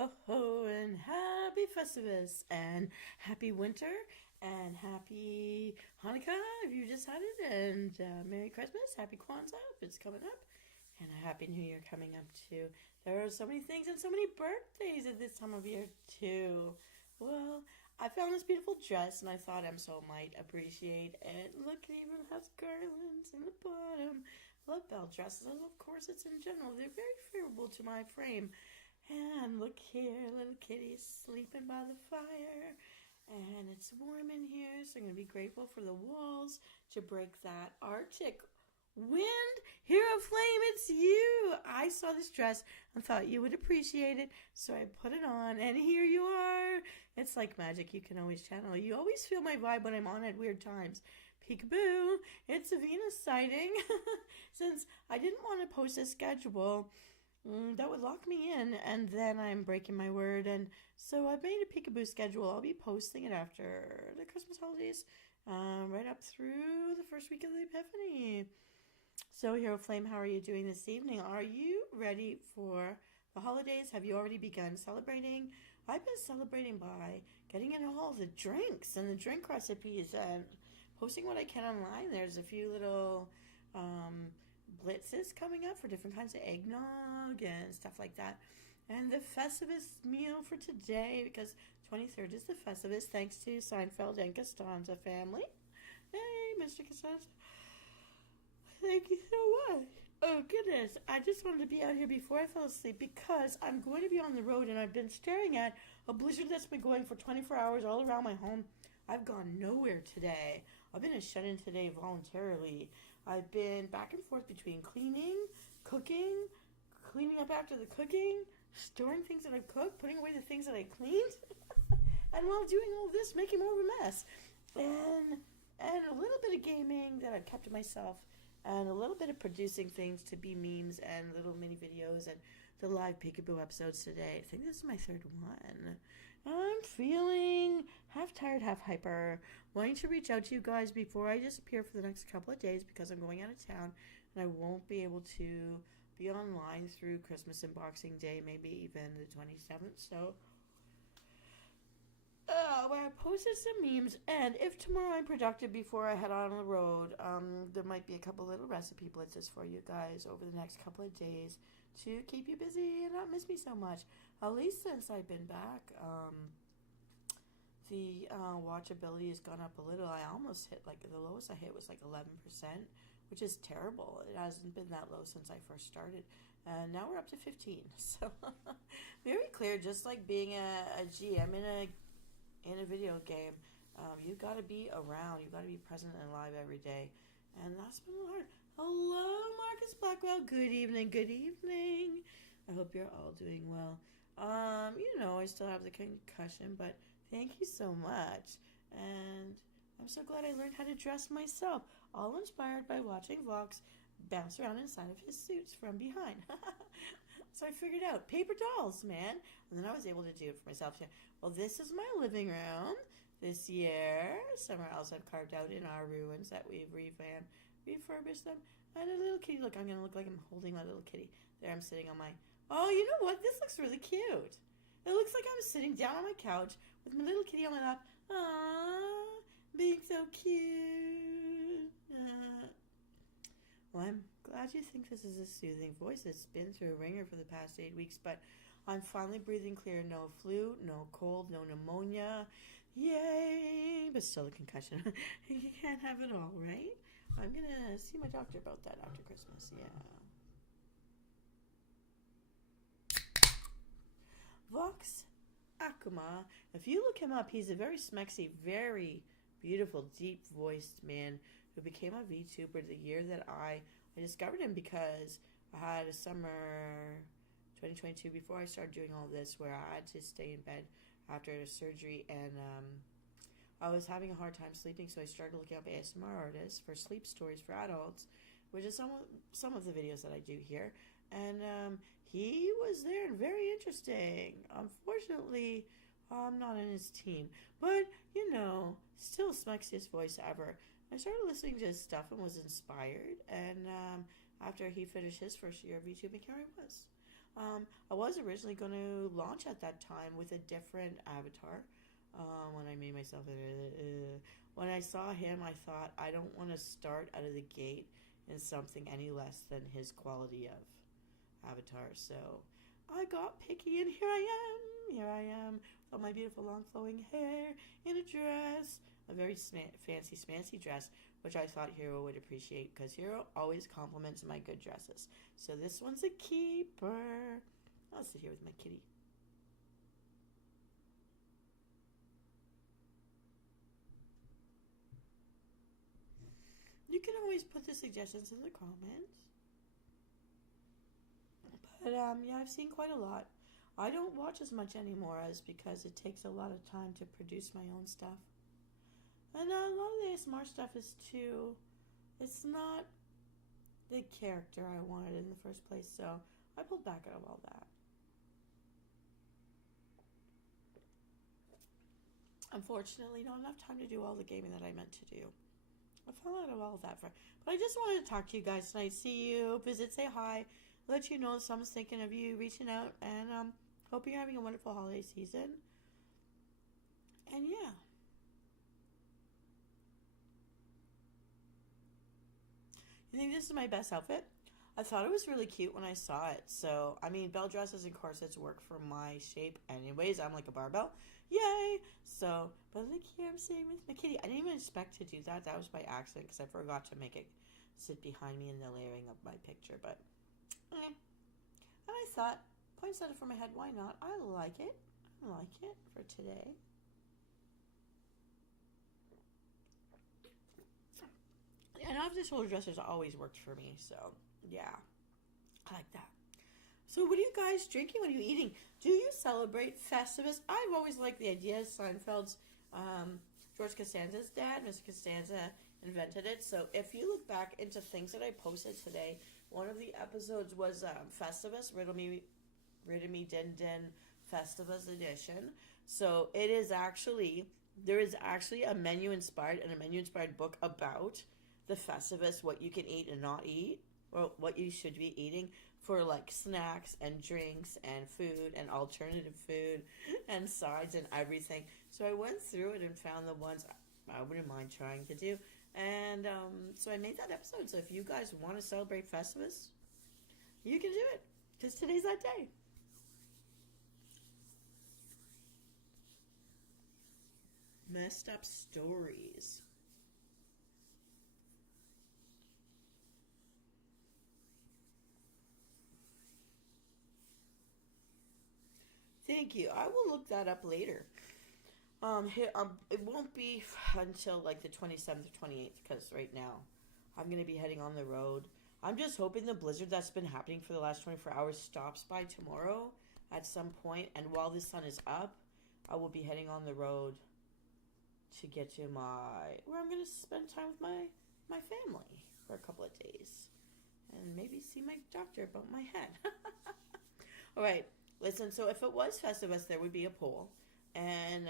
ho ho, and happy Festivus, and happy winter, and happy Hanukkah if you just had it, and Merry Christmas, happy Kwanzaa if it's coming up, and a happy New Year coming up too. There are so many things and so many birthdays at this time of year too. Well, I found this beautiful dress and I thought Msoul might appreciate it. Look, it even has garlands in the bottom. I love bell dresses. I love corsets in general. They're very favorable to my frame. And look here, little kitty's sleeping by the fire. And it's warm in here, so I'm going to be grateful for the walls to break that Arctic wind. Hero Flame, it's you. I saw this dress and thought you would appreciate it, so I put it on, and here you are. It's like magic. You can always channel. You always feel my vibe when I'm on at weird times. Peekaboo, it's a Venus sighting. Since I didn't want to post a schedule, that would lock me in, and then I'm breaking my word, and so I've made a peekaboo schedule. I'll be posting it after the Christmas holidays, right up through the first week of the Epiphany. So, Hero Flame, how are you doing this evening? Are you ready for the holidays? Have you already begun celebrating? I've been celebrating by getting into all the drinks and the drink recipes and posting what I can online. There's a few little blitzes coming up for different kinds of eggnog and stuff like that. And the Festivus meal for today, because 23rd is the Festivus, thanks to Seinfeld and Costanza family. Hey, Mr. Costanza. Thank you so much. Oh, goodness. I just wanted to be out here before I fell asleep because I'm going to be on the road and I've been staring at a blizzard that's been going for 24 hours all around my home. I've gone nowhere today. I've been a shut-in today voluntarily. I've been back and forth between cleaning, cooking, cleaning up after the cooking, storing things that I've cooked, putting away the things that I cleaned, and while doing all this, making more of a mess. And a little bit of gaming that I've kept to myself, and a little bit of producing things to be memes and little mini videos and the live peekaboo episodes today. I think this is my third one. I'm feeling half tired, half hyper. Wanting to reach out to you guys before I disappear for the next couple of days because I'm going out of town and I won't be able to be online through Christmas and Boxing Day, maybe even the 27th. So I posted some memes, and if tomorrow I'm productive before I head on the road, there might be a couple little recipe blitzes for you guys over the next couple of days to keep you busy and not miss me so much. At least since I've been back, the watchability has gone up a little. I almost hit, like, the lowest I hit was like 11%, which is terrible. It hasn't been that low since I first started. And now we're up to 15. So very clear, just like being a GM in a video game, you got to be around. You got to be present and live every day, and that's been hard. Hello, Marcus Blackwell. Good evening. Good evening. I hope you're all doing well. I still have the concussion, but thank you so much. And I'm so glad I learned how to dress myself, all inspired by watching Vox bounce around inside of his suits from behind. So I figured out paper dolls, man. And then I was able to do it for myself. Yeah. Well, this is my living room this year. Somewhere else I've carved out in our ruins that we've refurbished them. And a little kitty. Look, I'm going to look like I'm holding my little kitty. There I'm sitting on my... Oh, you know what? This looks really cute. It looks like I'm sitting down on my couch with my little kitty on my lap. Aww, being so cute. Well, I'm glad you think this is a soothing voice. It's been through a ringer for the past 8 weeks, but I'm finally breathing clear. No flu, no cold, no pneumonia. Yay! But still a concussion. You can't have it all, right? I'm going to see my doctor about that after Christmas. Yeah. Vox Akuma. If you look him up, he's a very smexy, very beautiful, deep-voiced man who became a VTuber the year that I discovered him, because I had a summer 2022 before I started doing all this where I had to stay in bed after surgery, and I was having a hard time sleeping, so I started looking up ASMR artists for sleep stories for adults, which is some of the videos that I do here. And he was there and very interesting. Unfortunately, I'm not in his team, but still smexiest voice ever. I started listening to his stuff and was inspired, and after he finished his first year of YouTubing, here I was. I was originally going to launch at that time with a different avatar. When I made myself, when I saw him, I thought I don't want to start out of the gate in something any less than his quality of avatar. So I got picky, and here I am. Here I am with all my beautiful long flowing hair in a dress, a very fancy, smancy dress, which I thought Hero would appreciate because Hero always compliments my good dresses. So this one's a keeper. I'll sit here with my kitty. You can always put the suggestions in the comments. But yeah, I've seen quite a lot. I don't watch as much anymore as because it takes a lot of time to produce my own stuff. And a lot of the ASMR stuff is too. It's not the character I wanted in the first place, so I pulled back out of all that. Unfortunately, not enough time to do all the gaming that I meant to do. I fell out of all of that. But I just wanted to talk to you guys tonight. See you, visit, say hi, let you know someone's thinking of you, reaching out, and hope you're having a wonderful holiday season. And yeah. You think this is my best outfit? I thought it was really cute when I saw it. So, I mean, bell dresses and corsets work for my shape anyways. I'm like a barbell. Yay! So, but look here, I'm sitting with my kitty. I didn't even expect to do that. That was by accident because I forgot to make it sit behind me in the layering of my picture. But, And I thought, poinsettia for my head, why not? I like it. I like it for today. And obviously shoulder dresses always worked for me, so yeah, I like that. So what are you guys drinking? What are you eating? Do you celebrate Festivus? I've always liked the idea. Seinfeld's George Costanza's dad, Mr. Costanza, invented it. So if you look back into things that I posted today, one of the episodes was Festivus, Riddle Me Din Din Festivus edition. So it is actually, there is actually a menu inspired book about the Festivus, what you can eat and not eat, or what you should be eating for like snacks and drinks and food and alternative food and sides and everything. So I went through it and found the ones I wouldn't mind trying to do. And so I made that episode. So if you guys want to celebrate Festivus, you can do it because today's that day. Messed up stories. Thank you. I will look that up later. It won't be until like the 27th or 28th because right now I'm going to be heading on the road. I'm just hoping the blizzard that's been happening for the last 24 hours stops by tomorrow at some point. And while the sun is up, I will be heading on the road to get to where I'm going to spend time with my family for a couple of days. And maybe see my doctor about my head. All right. Listen, so if it was Festivus, there would be a poll, and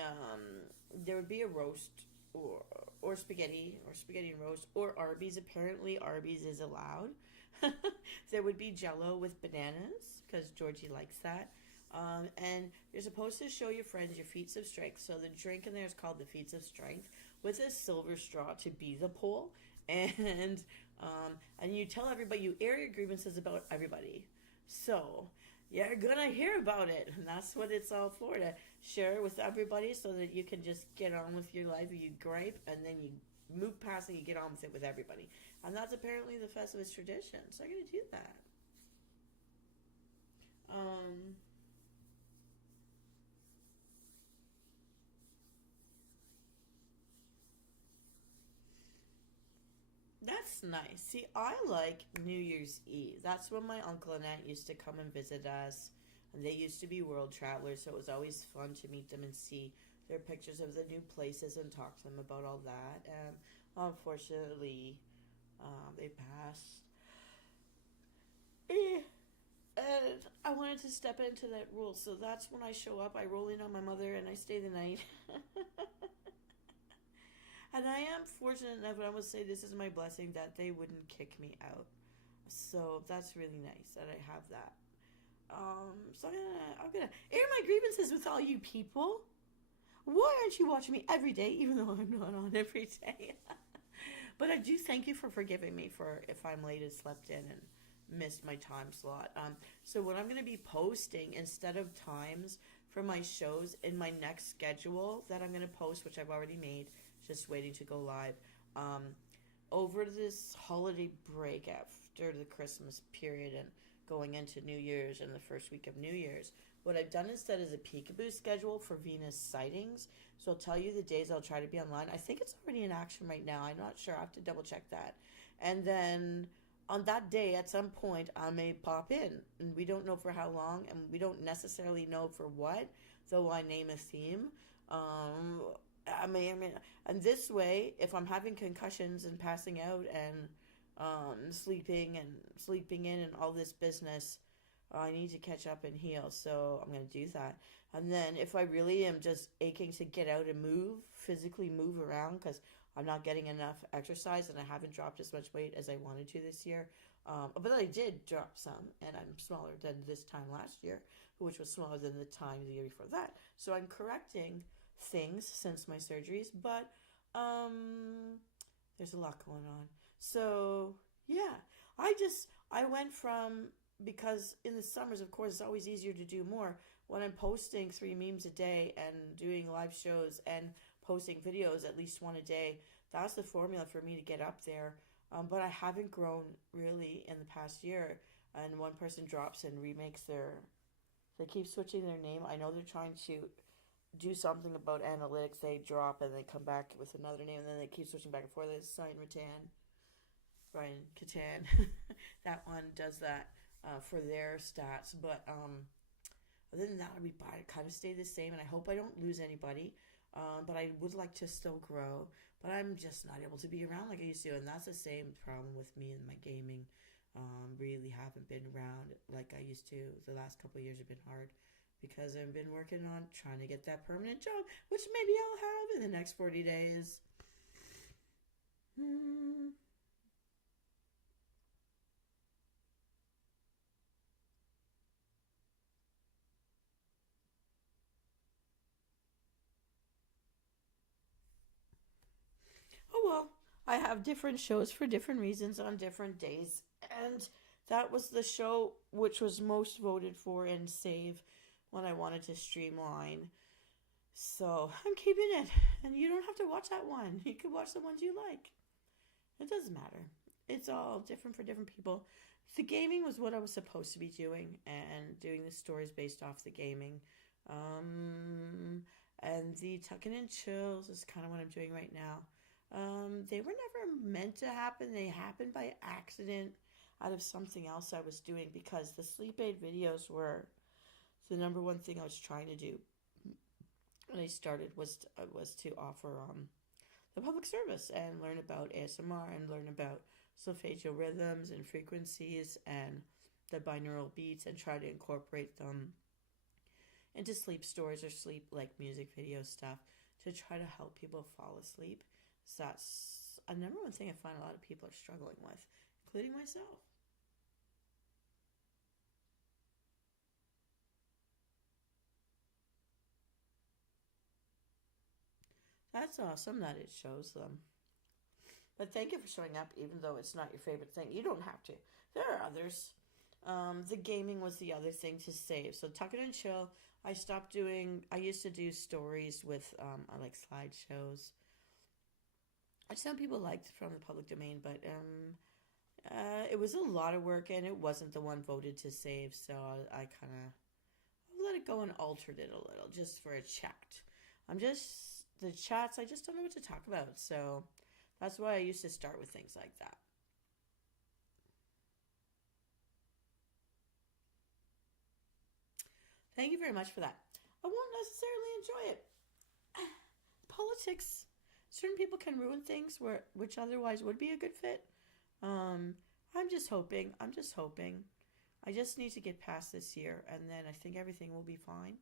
there would be a roast or spaghetti and roast or Arby's. Apparently, Arby's is allowed. There would be Jello with bananas because Georgie likes that. And you're supposed to show your friends your feats of strength. So the drink in there is called the feats of strength with a silver straw to be the poll, and you tell everybody, you air your grievances about everybody. So you're gonna hear about it, and that's what it's all for, to share it with everybody so that you can just get on with your life. You gripe and then you move past and you get on with it with everybody, and that's apparently the Festivus tradition, so I'm gonna do that. That's nice. See, I like New Year's Eve. That's when my uncle and aunt used to come and visit us. And they used to be world travelers, so it was always fun to meet them and see their pictures of the new places and talk to them about all that. And unfortunately, they passed. And I wanted to step into that rule, so that's when I show up. I roll in on my mother and I stay the night. And I am fortunate enough, and I would say this is my blessing, that they wouldn't kick me out. So that's really nice that I have that. So I'm gonna air my grievances with all you people. Why aren't you watching me every day, even though I'm not on every day? But I do thank you for forgiving me for if I'm late and slept in and missed my time slot. So what I'm going to be posting instead of times for my shows in my next schedule that I'm going to post, which I've already made, just waiting to go live. Um, Over this holiday break after the Christmas period and going into New Year's and the first week of New Year's, what I've done instead is a peekaboo schedule for Venus sightings. So I'll tell you the days I'll try to be online. I think it's already in action right now. I'm not sure. I have to double check that. And then on that day, at some point, I may pop in. And we don't know for how long, and we don't necessarily know for what, though I name a theme. Um, I mean, and this way, if I'm having concussions and passing out and sleeping in and all this business, I need to catch up and heal. So I'm going to do that. And then if I really am just aching to get out and move, physically move around, because I'm not getting enough exercise and I haven't dropped as much weight as I wanted to this year. But I did drop some, and I'm smaller than this time last year, which was smaller than the time the year before that. So I'm correcting things since my surgeries, but there's a lot going on. So yeah, I went from, because in the summers, of course, it's always easier to do more. When I'm posting 3 memes a day and doing live shows and posting videos at least one a day, that's the formula for me to get up there. But I haven't grown really in the past year. And one person drops and remakes they keep switching their name. I know they're trying to do something about analytics. They drop and they come back with another name, and then they keep switching back and forth. It's Brian Catan. That one does that for their stats. But other than that, we kind of stay the same, and I hope I don't lose anybody. But I would like to still grow, but I'm just not able to be around like I used to, and that's the same problem with me and my gaming. Really haven't been around like I used to. The last couple of years have been hard because I've been working on trying to get that permanent job, which maybe I'll have in the next 40 days. Hmm. Oh well, I have different shows for different reasons on different days, and that was the show which was most voted for in Save when I wanted to streamline. So I'm keeping it, and you don't have to watch that one. You can watch the ones you like. It doesn't matter. It's all different for different people. The gaming was what I was supposed to be doing, and doing the stories based off the gaming. Um, and the tucking and chills is kind of what I'm doing right now. They were never meant to happen. They happened by accident out of something else I was doing, because the sleep aid videos were the number one thing I was trying to do when I started, was to offer the public service and learn about ASMR and learn about solfeggio rhythms and frequencies and the binaural beats, and try to incorporate them into sleep stories or sleep like music video stuff to try to help people fall asleep. So that's a number one thing I find a lot of people are struggling with, including myself. That's awesome that it shows them. But thank you for showing up, even though it's not your favorite thing. You don't have to. There are others. The gaming was the other thing to save. So tuck it and chill. I stopped doing. I used to do stories with. I like slideshows. Which some people liked from the public domain, but it was a lot of work, and it wasn't the one voted to save. So I kind of let it go and altered it a little just for a chat. I'm just the chats. I just don't know what to talk about. So that's why I used to start with things like that. Thank you very much for that. I won't necessarily enjoy it. Politics, certain people can ruin things which otherwise would be a good fit. Um, I'm just hoping. I'm just hoping. I just need to get past this year, and then I think everything will be fine.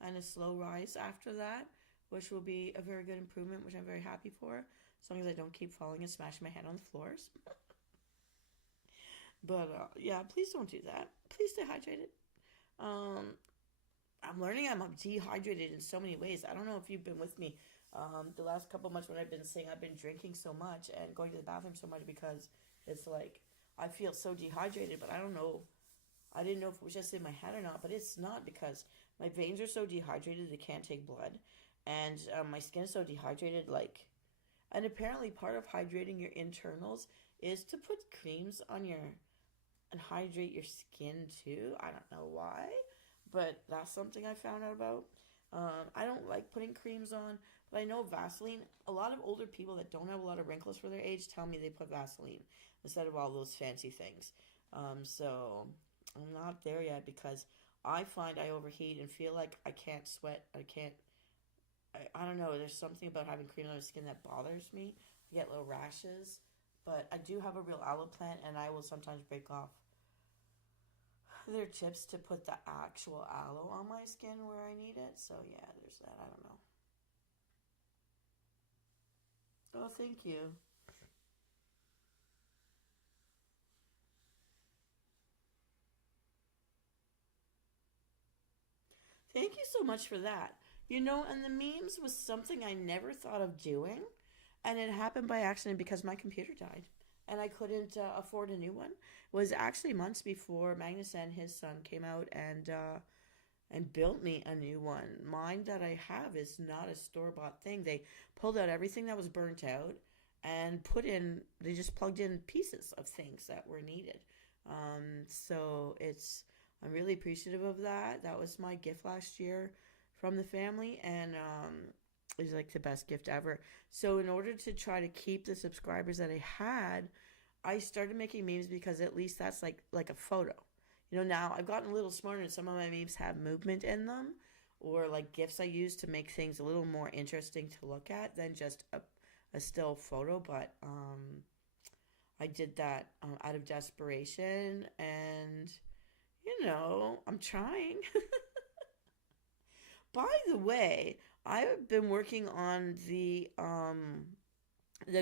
And a slow rise after that, which will be a very good improvement, which I'm very happy for, as long as I don't keep falling and smashing my head on the floors. But yeah, please don't do that. Please stay hydrated. Um, I'm learning I'm dehydrated in so many ways. I don't know if you've been with me the last couple months when I've been saying I've been drinking so much and going to the bathroom so much because it's like I feel so dehydrated, but I don't know. I didn't know if it was just in my head or not, but it's not because my veins are so dehydrated they can't take blood, and my skin is so dehydrated. Like, and apparently part of hydrating your internals is to put creams on your and hydrate your skin too. I don't know why, but that's something I found out about. I don't like putting creams on, but I know Vaseline. A lot of older people that don't have a lot of wrinkles for their age tell me they put Vaseline instead of all those fancy things. So I'm not there yet because I find I overheat and feel like I can't sweat. I can't. I don't know. There's something about having cream on my skin that bothers me. I get little rashes, but I do have a real aloe plant, and I will sometimes break off their chips to put the actual aloe on my skin where I need it. So yeah, there's that. I don't know. Oh, thank you. Thank you so much for that. You know, and the memes was something I never thought of doing, and it happened by accident because my computer died, and I couldn't afford a new one. It was actually months before Magnus and his son came out and built me a new one. Mine that I have is not a store bought thing. They pulled out everything that was burnt out and they just plugged in pieces of things that were needed. So I'm really appreciative of that. That was my gift last year from the family, and it was like the best gift ever. So, in order to try to keep the subscribers that I had, I started making memes because at least that's like a photo. You know, now I've gotten a little smarter and some of my memes have movement in them or like gifs I use to make things a little more interesting to look at than just a still photo. But I did that out of desperation and, I'm trying. By the way, I've been working on the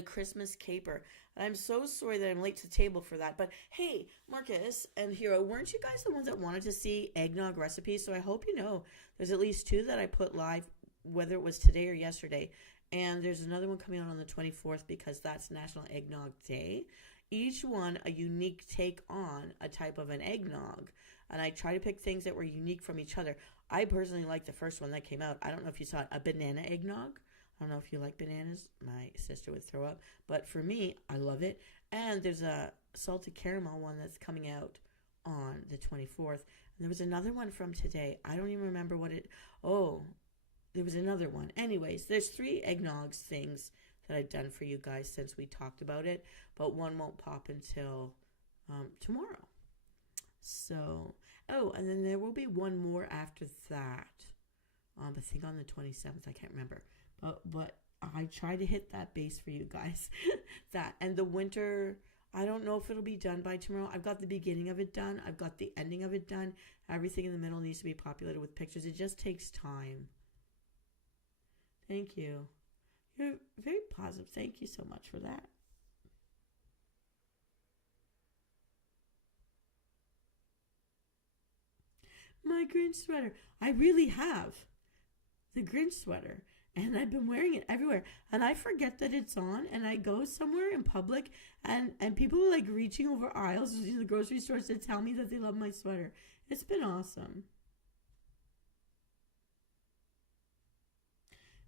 Christmas caper. And I'm so sorry that I'm late to the table for that. But hey, Marcus and Hero, weren't you guys the ones that wanted to see eggnog recipes? So I hope you know there's at least two that I put live, whether it was today or yesterday. And there's another one coming out on the 24th because that's National Eggnog Day. Each one a unique take on a type of an eggnog. And I try to pick things that were unique from each other. I personally like the first one that came out. I don't know if you saw it, a banana eggnog. I don't know if you like bananas. My sister would throw up. But for me, I love it. And there's a salted caramel one that's coming out on the 24th. And there was another one from today. I don't even remember what it. Oh, there was another one. Anyways, there's three eggnogs things that I've done for you guys since we talked about it. But one won't pop until tomorrow. So, oh, and then there will be one more after that. I think on the 27th. I can't remember. But I try to hit that base for you guys. That and the winter. I don't know if it'll be done by tomorrow. I've got the beginning of it done. I've got the ending of it done. Everything in the middle needs to be populated with pictures. It just takes time. Thank you. You're very positive. Thank you so much for that. My Grinch sweater. I really have the Grinch sweater. And I've been wearing it everywhere. And I forget that it's on. And I go somewhere in public. And people are like reaching over aisles in the grocery stores to tell me that they love my sweater. It's been awesome.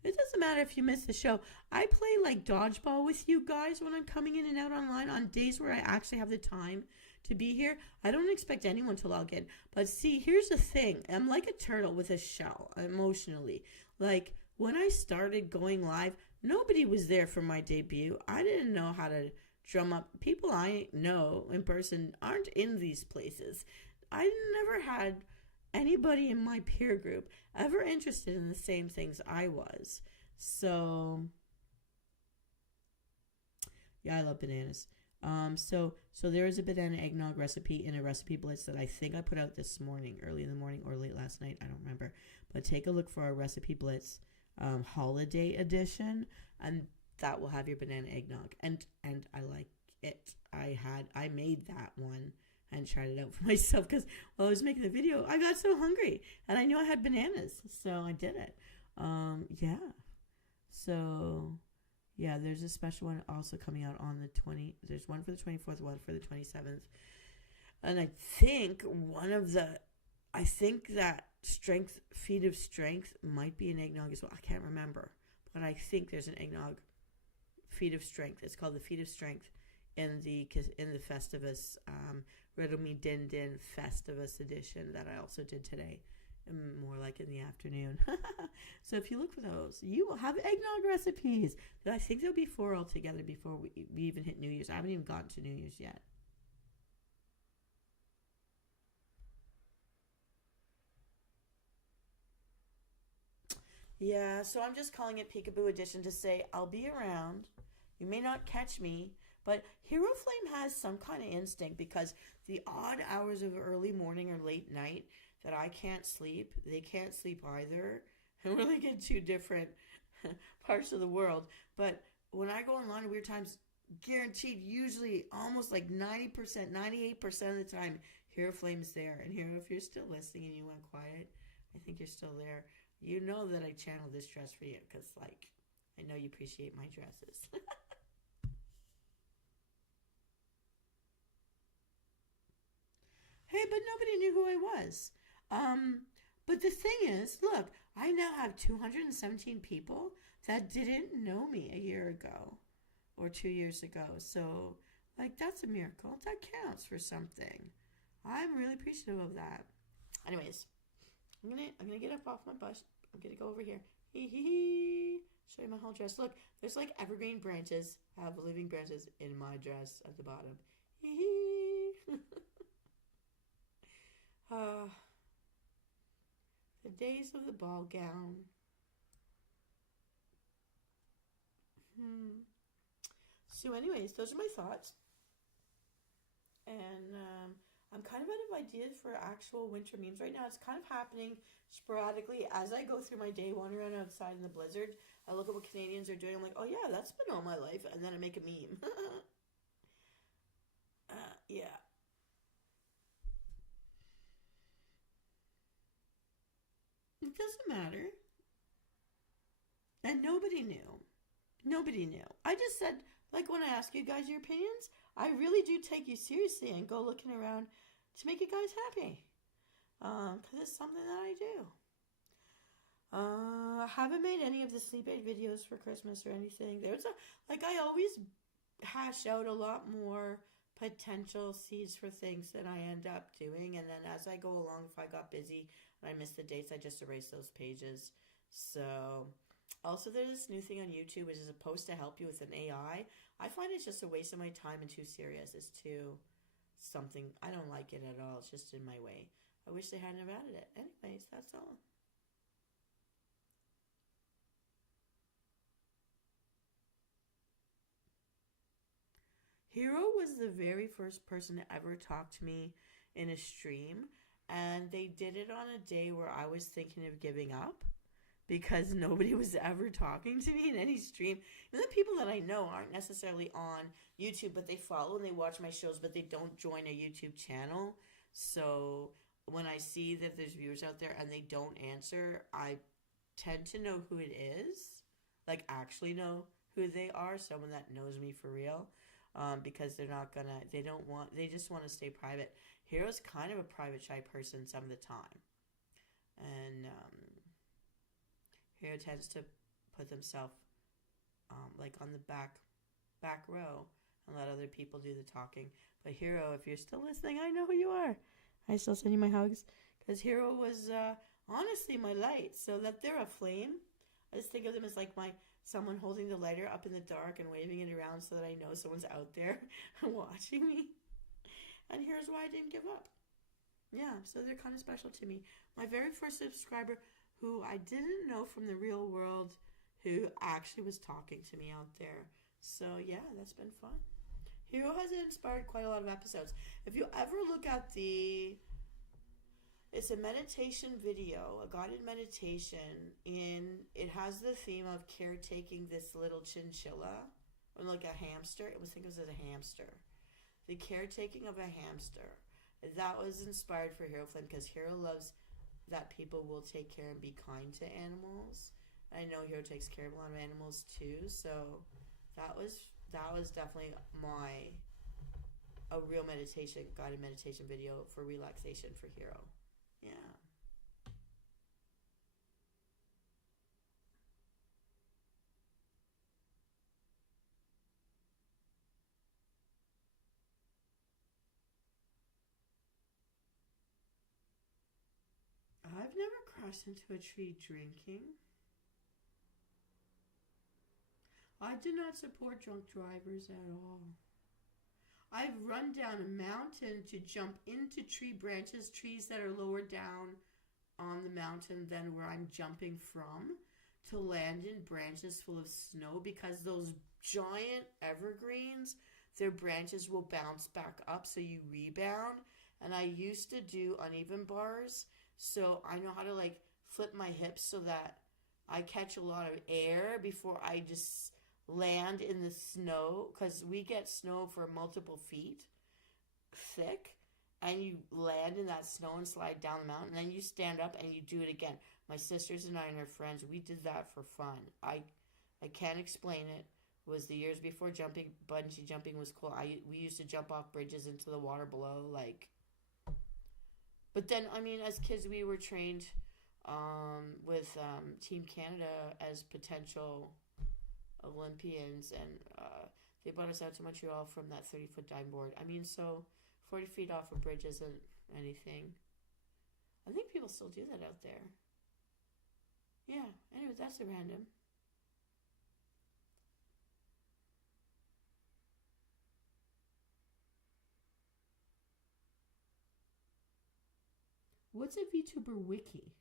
It doesn't matter if you miss the show. I play like dodgeball with you guys when I'm coming in and out online on days where I actually have the time to be here. I don't expect anyone to log in. But see, here's the thing. I'm like a turtle with a shell emotionally. Like when I started going live, nobody was there for my debut. I didn't know how to drum up. People I know in person aren't in these places. I never had anybody in my peer group ever interested in the same things I was. So yeah, I love bananas. So there is a banana eggnog recipe in a recipe blitz that I think I put out this morning, early in the morning or late last night. I don't remember, but take a look for our recipe blitz holiday edition, and that will have your banana eggnog. And I like it. I made that one and tried it out for myself because while I was making the video, I got so hungry and I knew I had bananas, so I did it. Yeah. So, yeah, there's a special one also coming out on the 20. There's one for the 24th, one for the 27th, and I think that feed of strength might be an eggnog as well. I can't remember, but I think there's an eggnog feed of strength. It's called the feed of strength in the Festivus, Riddle Me Din Din Festivus edition that I also did today, more like in the afternoon. So if you look for those, you will have eggnog recipes. I think there'll be 4 altogether before we even hit New Year's. I haven't even gotten to New Year's yet. Yeah, so I'm just calling it Peekaboo Edition to say I'll be around. You may not catch me, but Hero Flame has some kind of instinct because the odd hours of early morning or late night that I can't sleep, they can't sleep either. And we're like in 2 different parts of the world. But when I go online at weird times, guaranteed, usually almost like 90%, 98% of the time, Hero Flame's there. And Hero, if you're still listening and you went quiet, I think you're still there. You know that I channeled this dress for you because, like, I know you appreciate my dresses. Hey, but nobody knew who I was. But the thing is, look, I now have 217 people that didn't know me a year ago or 2 years ago. So, like, that's a miracle. That counts for something. I'm really appreciative of that. Anyways, I'm gonna get up off my butt. I'm gonna go over here. Hee hee hee. Show you my whole dress. Look, there's like evergreen branches. I have living branches in my dress at the bottom. Hee hee. The days of the ball gown. So, anyways, those are my thoughts. And I'm kind of out of ideas for actual winter memes right now. It's kind of happening sporadically as I go through my day, wandering around outside in the blizzard. I look at what Canadians are doing. I'm like, oh yeah, that's been all my life. And then I make a meme. Yeah. It doesn't matter. And nobody knew. Nobody knew. I just said, like when I ask you guys your opinions, I really do take you seriously and go looking around to make you guys happy. Because it's something that I do. I haven't made any of the sleep aid videos for Christmas or anything. I always hash out a lot more potential seeds for things than I end up doing. And then as I go along, if I got busy and I missed the dates, I just erase those pages. So, also there's this new thing on YouTube, which is supposed to help you with an AI. I find it's just a waste of my time and too serious. It's too something. I don't like it at all. It's just in my way. I wish they hadn't have added it. Anyways, that's all. Hero was the very first person to ever talk to me in a stream, and they did it on a day where I was thinking of giving up because nobody was ever talking to me in any stream. And the people that I know aren't necessarily on YouTube, but they follow and they watch my shows, but they don't join a YouTube channel. So when I see that there's viewers out there and they don't answer, I tend to know who it is, like actually know who they are, someone that knows me for real. Because they just want to stay private. Hero's kind of a private shy person some of the time. And Hero tends to put themselves like on the back row and let other people do the talking. But Hero, if you're still listening, I know who you are. I still send you my hugs. Because Hero was honestly my light. So that they're a flame. I just think of them as like someone holding the lighter up in the dark and waving it around so that I know someone's out there watching me. And here's why I didn't give up. Yeah, so they're kind of special to me. My very first subscriber who I didn't know from the real world who actually was talking to me out there. So yeah, that's been fun. Hero has inspired quite a lot of episodes. If you ever look at it's a meditation video, a guided meditation. It has the theme of caretaking this little chinchilla, or like a hamster. I think it was a hamster. The caretaking of a hamster. That was inspired for Hero Flynn because Hero loves that people will take care and be kind to animals. I know Hero takes care of a lot of animals too, so that was definitely my a real meditation guided meditation video for relaxation for Hero. Yeah. I've never crashed into a tree drinking. I do not support drunk drivers at all. I've run down a mountain to jump into tree branches, trees that are lower down on the mountain than where I'm jumping from, to land in branches full of snow because those giant evergreens, their branches will bounce back up so you rebound. And I used to do uneven bars, so I know how to like flip my hips so that I catch a lot of air before I just land in the snow because we get snow for multiple feet thick, and you land in that snow and slide down the mountain, and then you stand up and you do it again. My sisters and I and our friends, we did that for fun. I can't explain it. It was the years before jumping, bungee jumping was cool. We used to jump off bridges into the water below, like. But then, I mean, as kids, we were trained with Team Canada as potential Olympians, and they brought us out to Montreal from that 30-foot dive board. I mean, so 40 feet off a bridge isn't anything. I think people still do that out there. Yeah, anyway, that's a random. What's a VTuber wiki?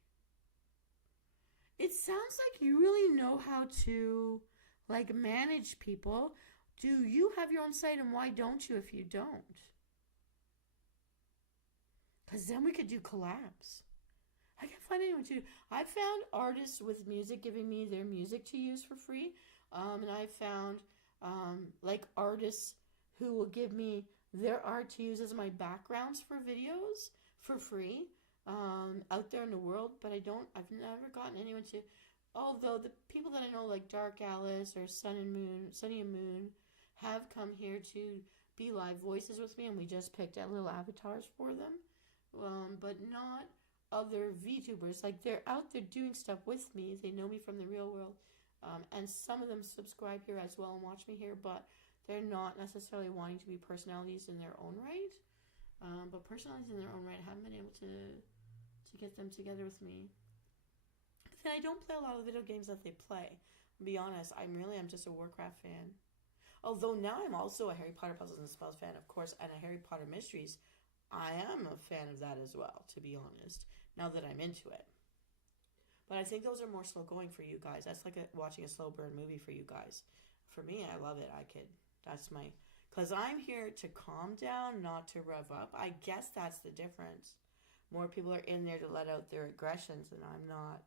It sounds like you really know how to like manage people. Do you have your own site, and why don't you if you don't? Because then we could do collabs. I can't find anyone to do. I found artists with music giving me their music to use for free. And I found like artists who will give me their art to use as my backgrounds for videos for free out there in the world. But I've never gotten anyone to. Although the people that I know, like Dark Alice or Sunny and Moon, have come here to be live voices with me, and we just picked out little avatars for them. But not other VTubers. Like, they're out there doing stuff with me. They know me from the real world. And some of them subscribe here as well and watch me here, but they're not necessarily wanting to be personalities in their own right. But personalities in their own right, I haven't been able to get them together with me. But then I don't play a lot of the video games that they play. To be honest, I'm just a Warcraft fan. Although now I'm also a Harry Potter Puzzles and Spells fan, of course, and a Harry Potter Mysteries. I am a fan of that as well, to be honest, now that I'm into it. But I think those are more slow going for you guys. That's like watching a slow burn movie for you guys. For me, I love it. That's my, because I'm here to calm down, not to rev up. I guess that's the difference. More people are in there to let out their aggressions, and I'm not.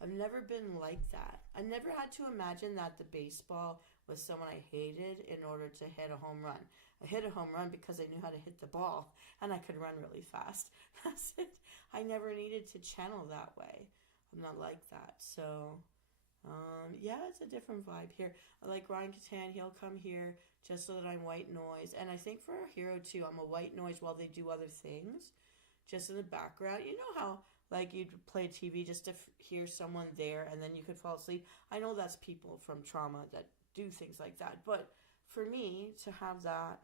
I've never been like that. I never had to imagine that the baseball was someone I hated in order to hit a home run. I hit a home run because I knew how to hit the ball, and I could run really fast. That's it. I never needed to channel that way. I'm not like that. So, yeah, it's a different vibe here. I like Ryan Catan. He'll come here just so that I'm white noise. And I think for our hero, too, I'm a white noise while they do other things. Just in the background. You know how, like, you'd play TV just to hear someone there and then you could fall asleep? I know that's people from trauma that do things like that. But for me, to have that,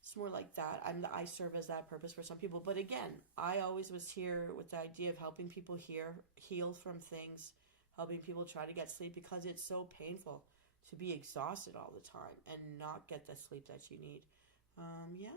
it's more like that. I serve as that purpose for some people. But again, I always was here with the idea of helping people heal from things, helping people try to get sleep, because it's so painful to be exhausted all the time and not get the sleep that you need. Yeah.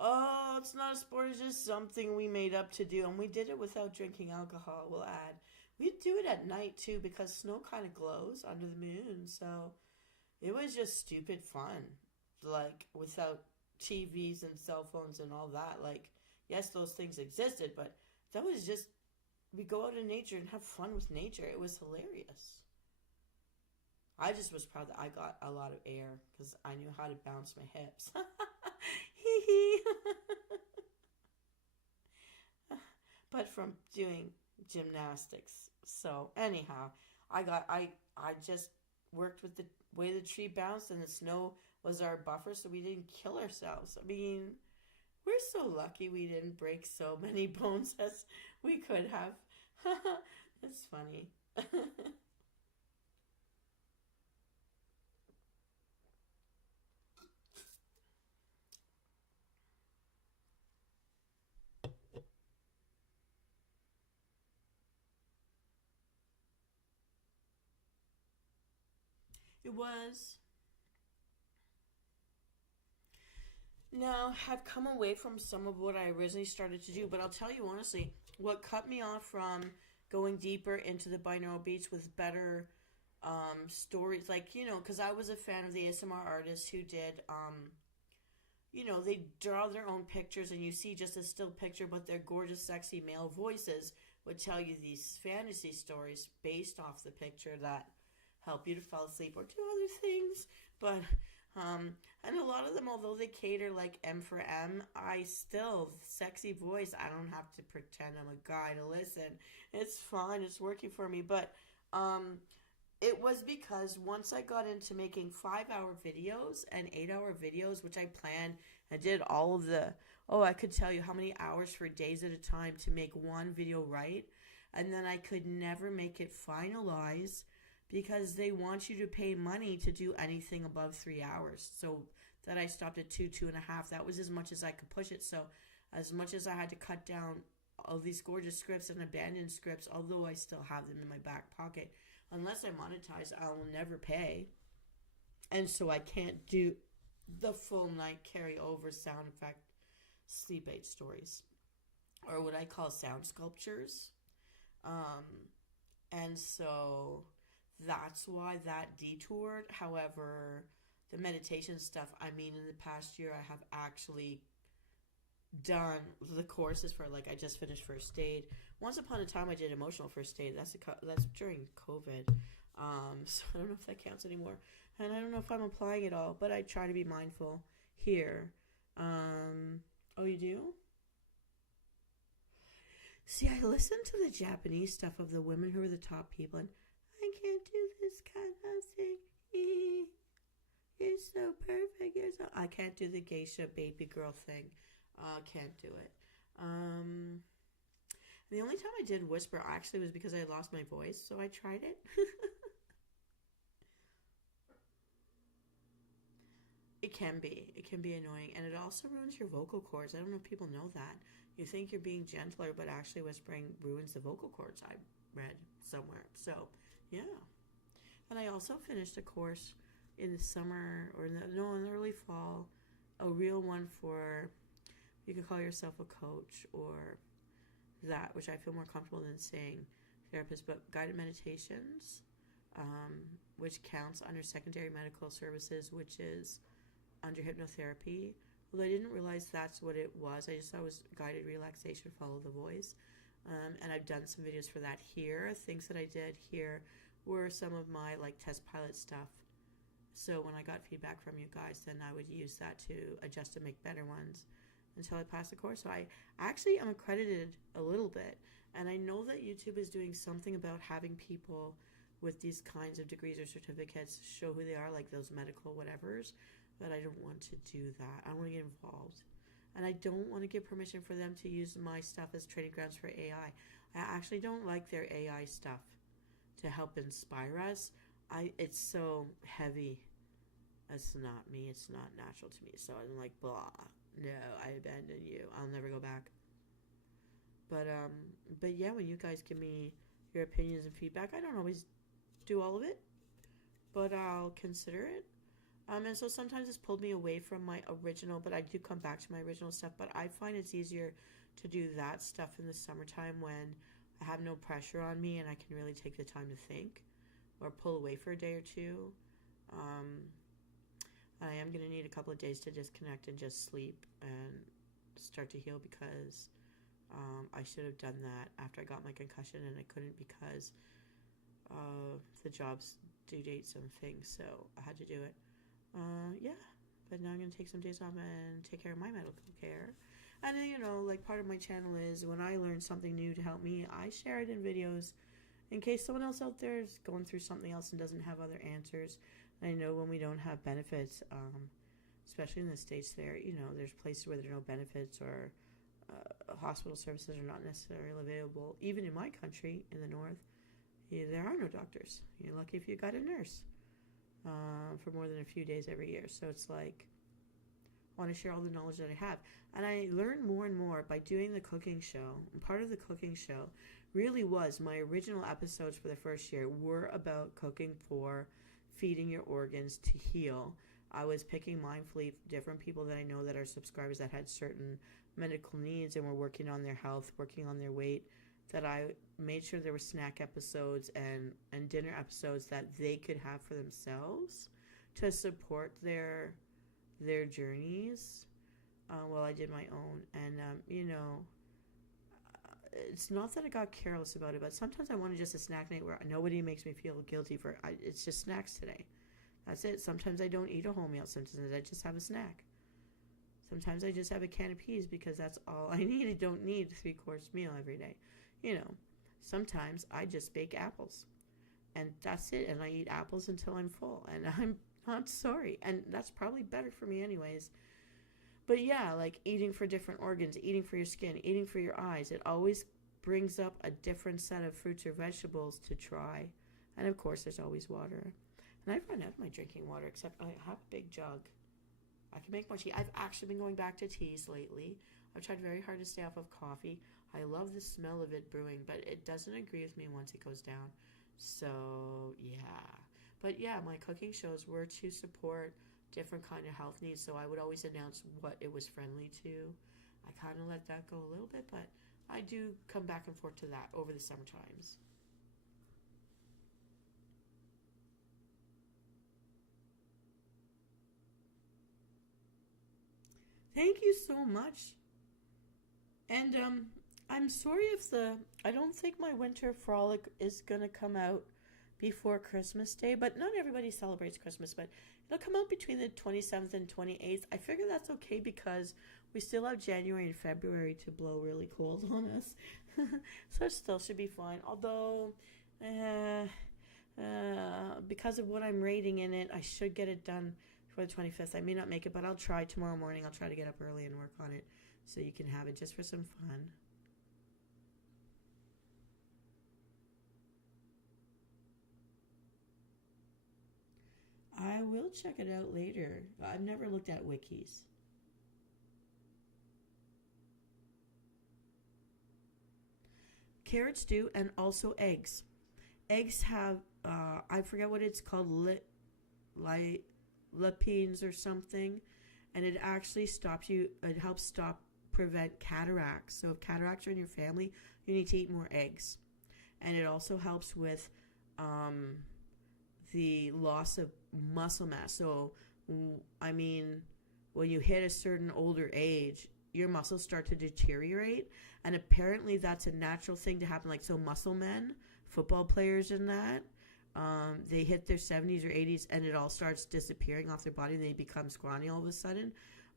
Oh, it's not a sport. It's just something we made up to do. And we did it without drinking alcohol, we'll add. We do it at night, too, because snow kind of glows under the moon. So it was just stupid fun. Like, without TVs and cell phones and all that. Like, yes, those things existed, but that was just we go out in nature and have fun with nature. It was hilarious. I just was proud that I got a lot of air because I knew how to bounce my hips. Hee hee. But from doing gymnastics. So anyhow, I just worked with the way the tree bounced, and the snow was our buffer, so we didn't kill ourselves. I mean, we're so lucky we didn't break so many bones as we could have. It's funny. It was. Now, I've come away from some of what I originally started to do, but I'll tell you honestly, what cut me off from going deeper into the binaural beats with better stories, like, because I was a fan of the ASMR artists who did, they draw their own pictures and you see just a still picture, but their gorgeous, sexy male voices would tell you these fantasy stories based off the picture that help you to fall asleep or do other things. But and a lot of them, although they cater like M for M, I still sexy voice. I don't have to pretend I'm a guy to listen. It's fine. It's working for me. But it was because once I got into making 5 hour videos and 8 hour videos, which I planned and did all of the, oh, I could tell you how many hours for days at a time to make one video right. And then I could never make it finalize because they want you to pay money to do anything above 3 hours. So that I stopped at 2.5. That was as much as I could push it. So as much as I had to cut down all these gorgeous scripts and abandoned scripts, although I still have them in my back pocket, unless I monetize, I will never pay. And so I can't do the full night carryover sound effect sleep aid stories, or what I call sound sculptures. Um, and so that's why that detoured. However, the meditation stuff, I mean, in the past year, I have actually done the courses for, like, I just finished first aid. Once upon a time, I did emotional first aid. That's during COVID. So I don't know if that counts anymore. And I don't know if I'm applying it all, but I try to be mindful here. Oh, you do? See, I listen to the Japanese stuff of the women who are the top people, and I can't do this kind of thing. You're so perfect. I can't do the geisha baby girl thing. Can't do it. The only time I did whisper actually was because I lost my voice, so I tried it. It can be. It can be annoying, and it also ruins your vocal cords. I don't know if people know that. You think you're being gentler, but actually whispering ruins the vocal cords. I read somewhere. So, yeah. And I also finished a course in the summer, or in the early fall, a real one for, you can call yourself a coach or that, which I feel more comfortable than saying therapist, but guided meditations, which counts under secondary medical services, which is under hypnotherapy. Well, I didn't realize that's what it was. I just thought it was guided relaxation, follow the voice. And I've done some videos for that here. Things that I did here were some of my like test pilot stuff. So when I got feedback from you guys, then I would use that to adjust and make better ones until I passed the course. So I actually am accredited a little bit. And I know that YouTube is doing something about having people with these kinds of degrees or certificates show who they are, like those medical whatevers. But I don't want to do that. I don't want to get involved. And I don't want to give permission for them to use my stuff as training grounds for AI. I actually don't like their AI stuff to help inspire us. It's so heavy. It's not me. It's not natural to me. So I'm like, blah. No, I abandon you. I'll never go back. But yeah, when you guys give me your opinions and feedback, I don't always do all of it, but I'll consider it. And so sometimes it's pulled me away from my original, but I do come back to my original stuff. But I find it's easier to do that stuff in the summertime when I have no pressure on me and I can really take the time to think or pull away for a day or two. I am going to need a couple of days to disconnect and just sleep and start to heal because I should have done that after I got my concussion, and I couldn't because of the job's due dates and things, so I had to do it. Yeah, but now I'm going to take some days off and take care of my medical care. And then, like part of my channel is when I learn something new to help me, I share it in videos in case someone else out there is going through something else and doesn't have other answers. And I know when we don't have benefits, especially in the States there's places where there are no benefits or hospital services are not necessarily available. Even in my country, in the north, there are no doctors. You're lucky if you got a nurse for more than a few days every year. So it's like, I want to share all the knowledge that I have. And I learned more and more by doing the cooking show. And part of the cooking show really was my original episodes for the first year were about cooking for feeding your organs to heal. I was picking mindfully different people that I know that are subscribers that had certain medical needs and were working on their health, working on their weight, that I made sure there were snack episodes and dinner episodes that they could have for themselves to support their journeys while I did my own. And, it's not that I got careless about it, but sometimes I wanted just a snack night where nobody makes me feel guilty for it. It's just snacks today. That's it. Sometimes I don't eat a whole meal. Sometimes I just have a snack. Sometimes I just have a can of peas because that's all I need. I don't need a 3-course meal every day. Sometimes I just bake apples. And that's it. And I eat apples until I'm full. And I'm not sorry. And that's probably better for me anyways. But yeah, like eating for different organs, eating for your skin, eating for your eyes. It always brings up a different set of fruits or vegetables to try. And of course, there's always water. And I've run out of my drinking water, except I have a big jug. I can make more tea. I've actually been going back to teas lately. I've tried very hard to stay off of coffee. I love the smell of it brewing, but it doesn't agree with me once it goes down. So, yeah. But yeah, my cooking shows were to support different kind of health needs, so I would always announce what it was friendly to. I kind of let that go a little bit, but I do come back and forth to that over the summer times. Thank you so much. And I'm sorry if I don't think my winter frolic is gonna come out before Christmas Day, but not everybody celebrates Christmas, but it'll come out between the 27th and 28th. I figure that's okay because we still have January and February to blow really cold on us. So it still should be fine. Although, because of what I'm rating in it, I should get it done for the 25th. I may not make it, but I'll try tomorrow morning. I'll try to get up early and work on it so you can have it just for some fun. I will check it out later. I've never looked at wikis. Carrots do, and also eggs. Eggs have, I forget what it's called, lipines or something, and it actually it helps prevent cataracts. So if cataracts are in your family, you need to eat more eggs. And it also helps with the loss of muscle mass. So, I mean, when you hit a certain older age, your muscles start to deteriorate. And apparently that's a natural thing to happen. Like, so muscle men, football players and that, they hit their 70s or 80s and it all starts disappearing off their body and they become scrawny all of a sudden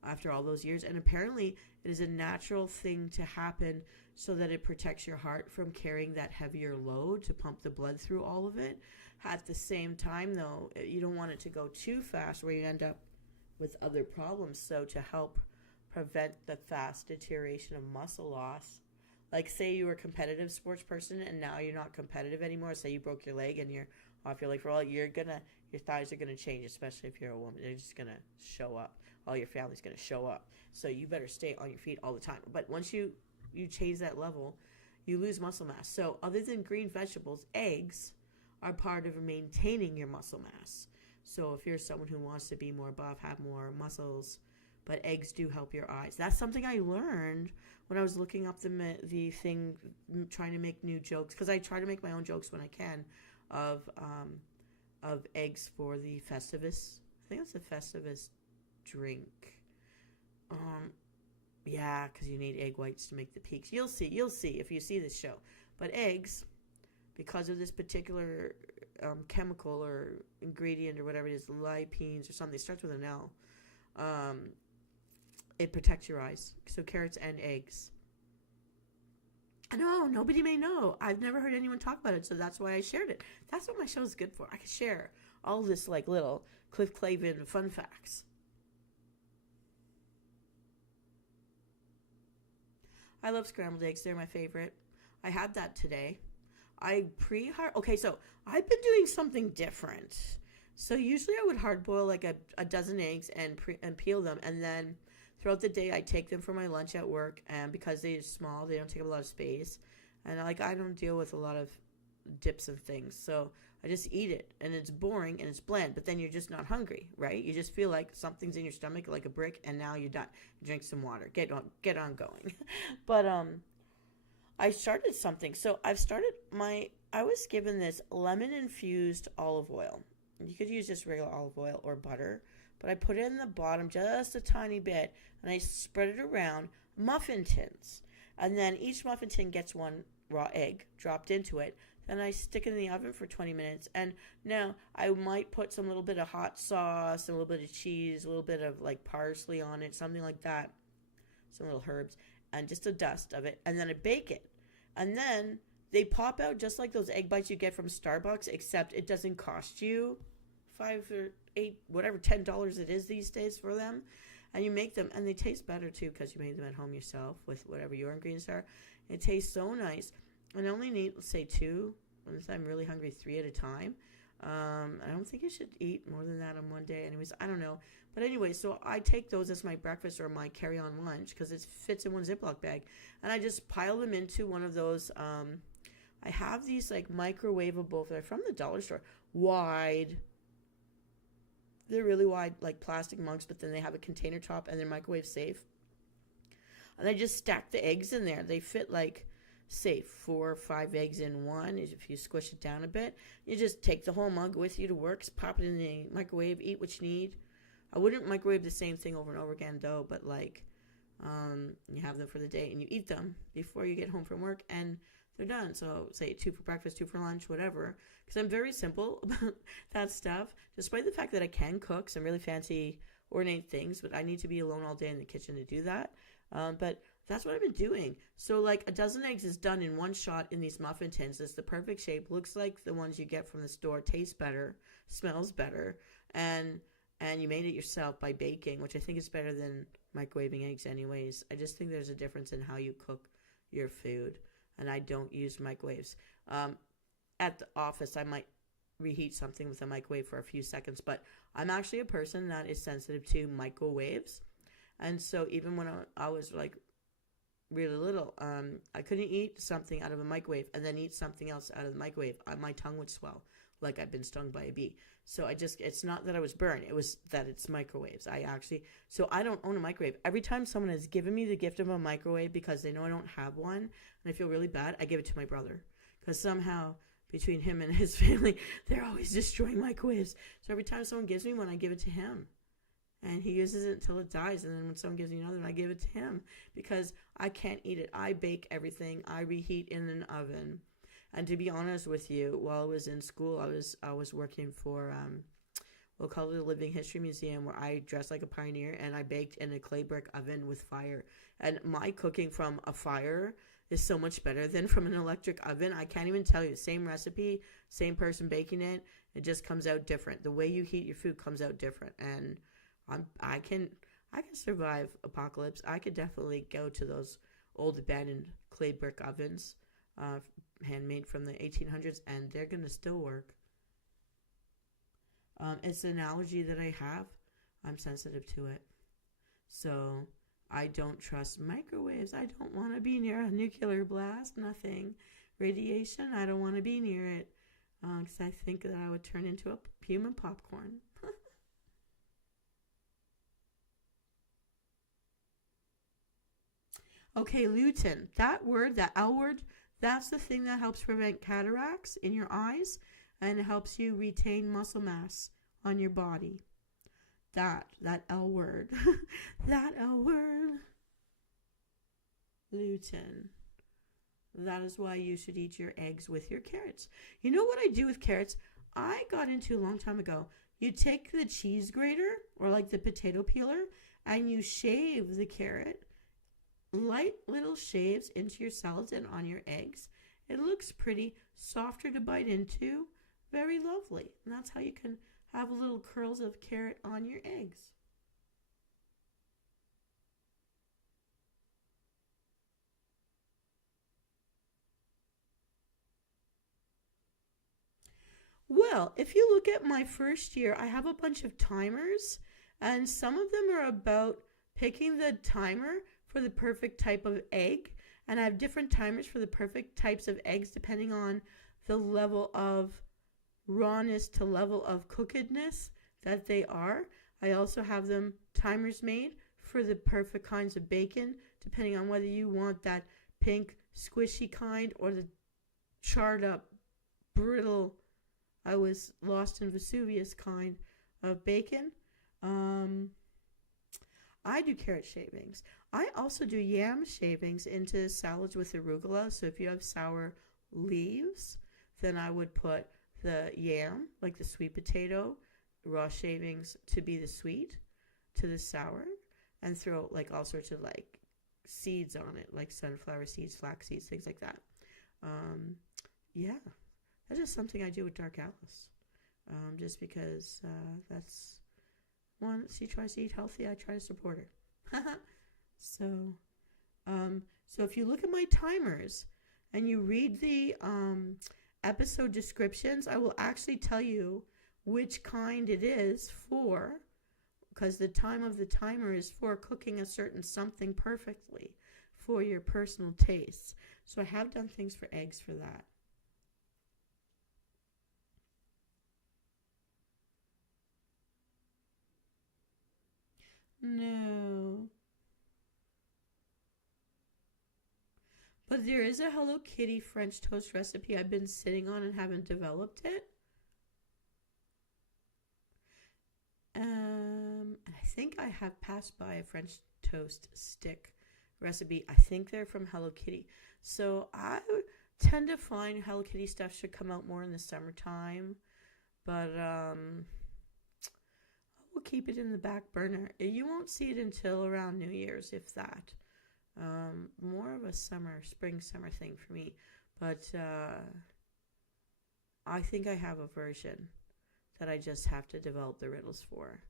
after all those years. And apparently it is a natural thing to happen so that it protects your heart from carrying that heavier load to pump the blood through all of it. At the same time, though, you don't want it to go too fast where you end up with other problems. So to help prevent the fast deterioration of muscle loss, like say you were a competitive sports person and now you're not competitive anymore. Say you broke your leg and you're off your leg for all, your thighs are gonna change, especially if you're a woman. They're just gonna show up. All your family's gonna show up. So you better stay on your feet all the time. But once you change that level, you lose muscle mass. So other than green vegetables, eggs are part of maintaining your muscle mass. So if you're someone who wants to be more buff, have more muscles, but eggs do help your eyes. That's something I learned when I was looking up the thing, trying to make new jokes, because I try to make my own jokes when I can, of eggs for the Festivus. I think it's the Festivus drink. Yeah, because you need egg whites to make the peaks. You'll see if you see this show. But eggs, because of this particular chemical or ingredient or whatever it is, lipines or something, it starts with an L. Um, it protects your eyes. So carrots and eggs. I know, nobody may know. I've never heard anyone talk about it, so that's why I shared it. That's what my show is good for. I can share all this like little Cliff Clavin fun facts. I love scrambled eggs. They're my favorite. I had that today. I pre-hard. Okay, so I've been doing something different. So usually I would hard boil like a dozen eggs and peel them, and then throughout the day I take them for my lunch at work. And because they're small, they don't take up a lot of space, and I don't deal with a lot of dips and things, so I just eat it, and it's boring and it's bland. But then you're just not hungry, right? You just feel like something's in your stomach like a brick, and now you're done. Drink some water. Get on going. But I started something. So I was given this lemon infused olive oil. You could use just regular olive oil or butter, but I put it in the bottom just a tiny bit, and I spread it around muffin tins. And then each muffin tin gets one raw egg dropped into it. Then I stick it in the oven for 20 minutes. And now I might put some little bit of hot sauce, a little bit of cheese, a little bit of like parsley on it, something like that, some little herbs, and just a dust of it. And then I bake it. And then they pop out just like those egg bites you get from Starbucks, except it doesn't cost you $5 or $8, whatever, $10 it is these days for them. And you make them, and they taste better too because you made them at home yourself with whatever your ingredients are. It tastes so nice. And I only need, let's say, 2, unless I'm really hungry, 3 at a time. I don't think you should eat more than that on one day. Anyways, I don't know. But anyway, so I take those as my breakfast or my carry-on lunch because it fits in one Ziploc bag. And I just pile them into one of those, I have these like microwavable, they're from the dollar store, wide. They're really wide, like plastic mugs, but then they have a container top and they're microwave safe. And I just stack the eggs in there. They fit like, say, 4 or 5 eggs in one. If you squish it down a bit, you just take the whole mug with you to work, pop it in the microwave, eat what you need. I wouldn't microwave the same thing over and over again, though, but like, you have them for the day and you eat them before you get home from work and they're done. So say 2 for breakfast, 2 for lunch, whatever. Because I'm very simple about that stuff, despite the fact that I can cook some really fancy, ornate things, but I need to be alone all day in the kitchen to do that. But that's what I've been doing. So like a dozen eggs is done in one shot in these muffin tins. It's the perfect shape. Looks like the ones you get from the store. Tastes better. Smells better. And you made it yourself by baking, which I think is better than microwaving eggs anyways. I just think there's a difference in how you cook your food. And I don't use microwaves. At the office, I might reheat something with a microwave for a few seconds. But I'm actually a person that is sensitive to microwaves. And so even when I was like really little, I couldn't eat something out of a microwave and then eat something else out of the microwave. My tongue would swell like I'd been stung by a bee. So it's not that I was burned. It was that it's microwaves. So I don't own a microwave. Every time someone has given me the gift of a microwave because they know I don't have one and I feel really bad, I give it to my brother. Because somehow between him and his family, they're always destroying microwaves. So every time someone gives me one, I give it to him. And he uses it until it dies. And then when someone gives me another, I give it to him because I can't eat it. I bake everything. I reheat in an oven. And to be honest with you, while I was in school, I was working for, we'll call it a Living History Museum, where I dressed like a pioneer and I baked in a clay brick oven with fire. And my cooking from a fire is so much better than from an electric oven. I can't even tell you. Same recipe, same person baking it. It just comes out different. The way you heat your food comes out different. And I can survive apocalypse. I could definitely go to those old abandoned clay brick ovens, handmade from the 1800s, and they're gonna still work. It's an allergy that I have. I'm sensitive to it, so I don't trust microwaves. I don't want to be near a nuclear blast. Nothing, radiation. I don't want to be near it, because I think that I would turn into a human popcorn. Okay, lutein. That word, that L word, that's the thing that helps prevent cataracts in your eyes and it helps you retain muscle mass on your body. That L word. That L word. Lutein. That is why you should eat your eggs with your carrots. You know what I do with carrots? I got into a long time ago. You take the cheese grater or like the potato peeler and you shave the carrot, light little shaves into your salads and on your eggs. It looks pretty, softer to bite into, very lovely. And that's how you can have little curls of carrot on your eggs. Well, if you look at my first year, I have a bunch of timers, and some of them are about picking the timer for the perfect type of egg. And I have different timers for the perfect types of eggs depending on the level of rawness to level of cookedness that they are. I also have them timers made for the perfect kinds of bacon, depending on whether you want that pink, squishy kind or the charred up, brittle, I was lost in Vesuvius kind of bacon. Um, I do carrot shavings. I also do yam shavings into salads with arugula. So if you have sour leaves, then I would put the yam, like the sweet potato, raw shavings to be the sweet, to the sour, and throw like all sorts of like seeds on it, like sunflower seeds, flax seeds, things like that. Um, yeah, that's just something I do with Dark Alice. Just because that's one, she tries to eat healthy, I try to support her. so, so if you look at my timers and you read the episode descriptions, I will actually tell you which kind it is for, because the time of the timer is for cooking a certain something perfectly for your personal tastes. So I have done things for eggs for that. No. But there is a Hello Kitty French toast recipe I've been sitting on and haven't developed it. I think I have passed by a French toast stick recipe. I think they're from Hello Kitty. So I tend to find Hello Kitty stuff should come out more in the summertime. But we'll keep it in the back burner. You won't see it until around New Year's, if that. More of a spring summer thing for me. But I think I have a version that I just have to develop the riddles for.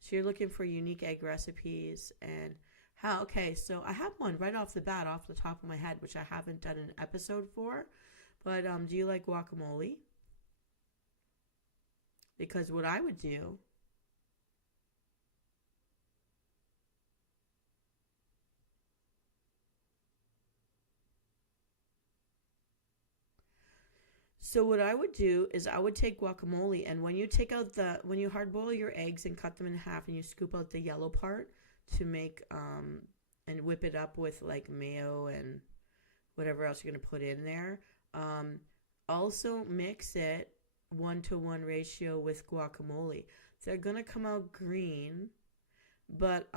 So you're looking for unique egg recipes and how, okay, so I have one right off the bat, off the top of my head, which I haven't done an episode for. But do you like guacamole? Because what I would do, so what I would do is I would take guacamole, and when you hard boil your eggs and cut them in half and you scoop out the yellow part to make and whip it up with like mayo and whatever else you're going to put in there. Um, Also mix it 1-to-1 ratio with guacamole. They're going to come out green, but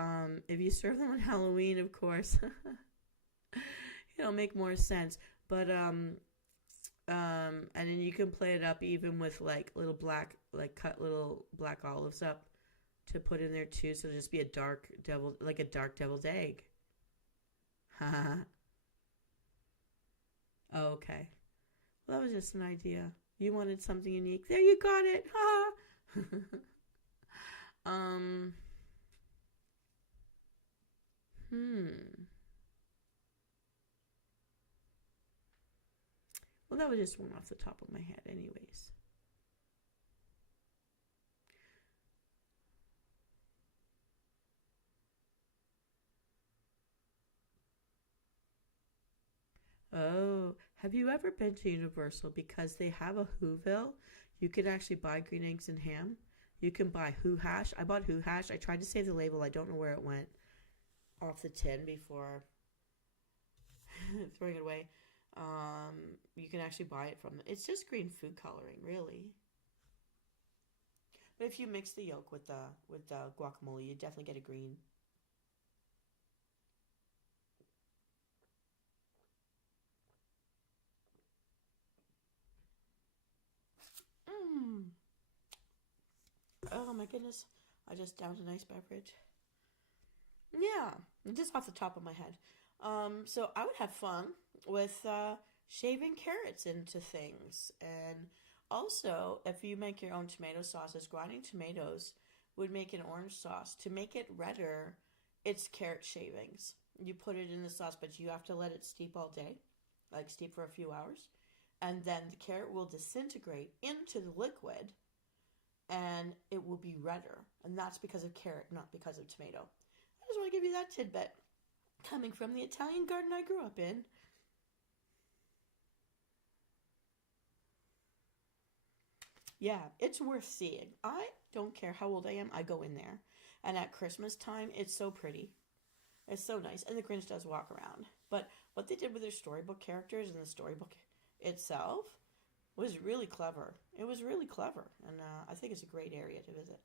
if you serve them on Halloween, of course, it'll make more sense. But and then you can play it up even with like little black, like cut little black olives up to put in there too. So it'll just be like a dark deviled egg. Oh, okay. Well, that was just an idea. You wanted something unique. There, you got it. Ha! um. Hmm. Well, that was just one off the top of my head, anyways. Oh, have you ever been to Universal? Because they have a Whoville. You can actually buy green eggs and ham. You can buy Who Hash. I bought Who Hash. I tried to save the label. I don't know where it went off the tin before throwing it away. You can actually buy it from. It's just green food coloring, really. But if you mix the yolk with the guacamole, you definitely get a green. Oh my goodness. I just downed a nice beverage. Yeah, just off the top of my head. So I would have fun with shaving carrots into things. And also, if you make your own tomato sauces, grinding tomatoes would make an orange sauce. To make it redder, it's carrot shavings. You put it in the sauce, but you have to let it steep all day, like steep for a few hours. And then the carrot will disintegrate into the liquid and it will be redder. And that's because of carrot, not because of tomato. I just want to give you that tidbit coming from the Italian garden I grew up in. Yeah, it's worth seeing. I don't care how old I am, I go in there. And at Christmas time, it's so pretty. It's so nice. And the Grinch does walk around. But what they did with their storybook characters and the storybook itself was really clever. It was really clever. And I think it's a great area to visit.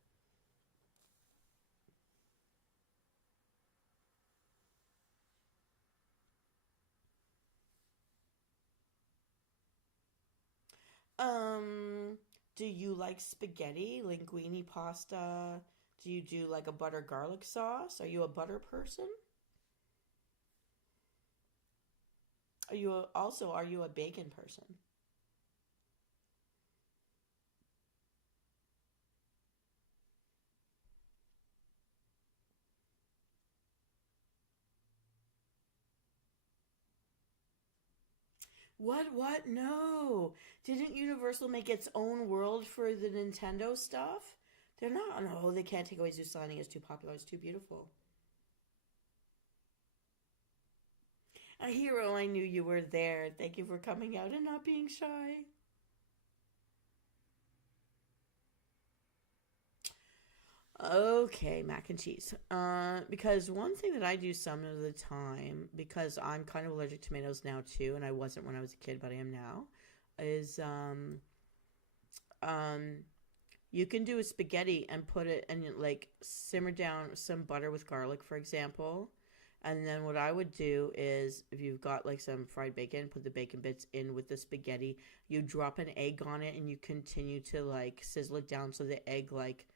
Um, do you like spaghetti, linguine pasta? Do you do like a butter garlic sauce? Are you a butter person? Are you a bacon person? What? No. Didn't Universal make its own world for the Nintendo stuff? They're not. No, they can't take away Zeus Landing. It's too popular. It's too beautiful. A hero, I knew you were there. Thank you for coming out and not being shy. Okay, mac and cheese. Because one thing that I do some of the time, because I'm kind of allergic to tomatoes now too, and I wasn't when I was a kid, but I am now, is um, you can do a spaghetti and put it and like simmer down some butter with garlic, for example. And then what I would do is if you've got like some fried bacon, put the bacon bits in with the spaghetti. You drop an egg on it and you continue to like sizzle it down so the egg like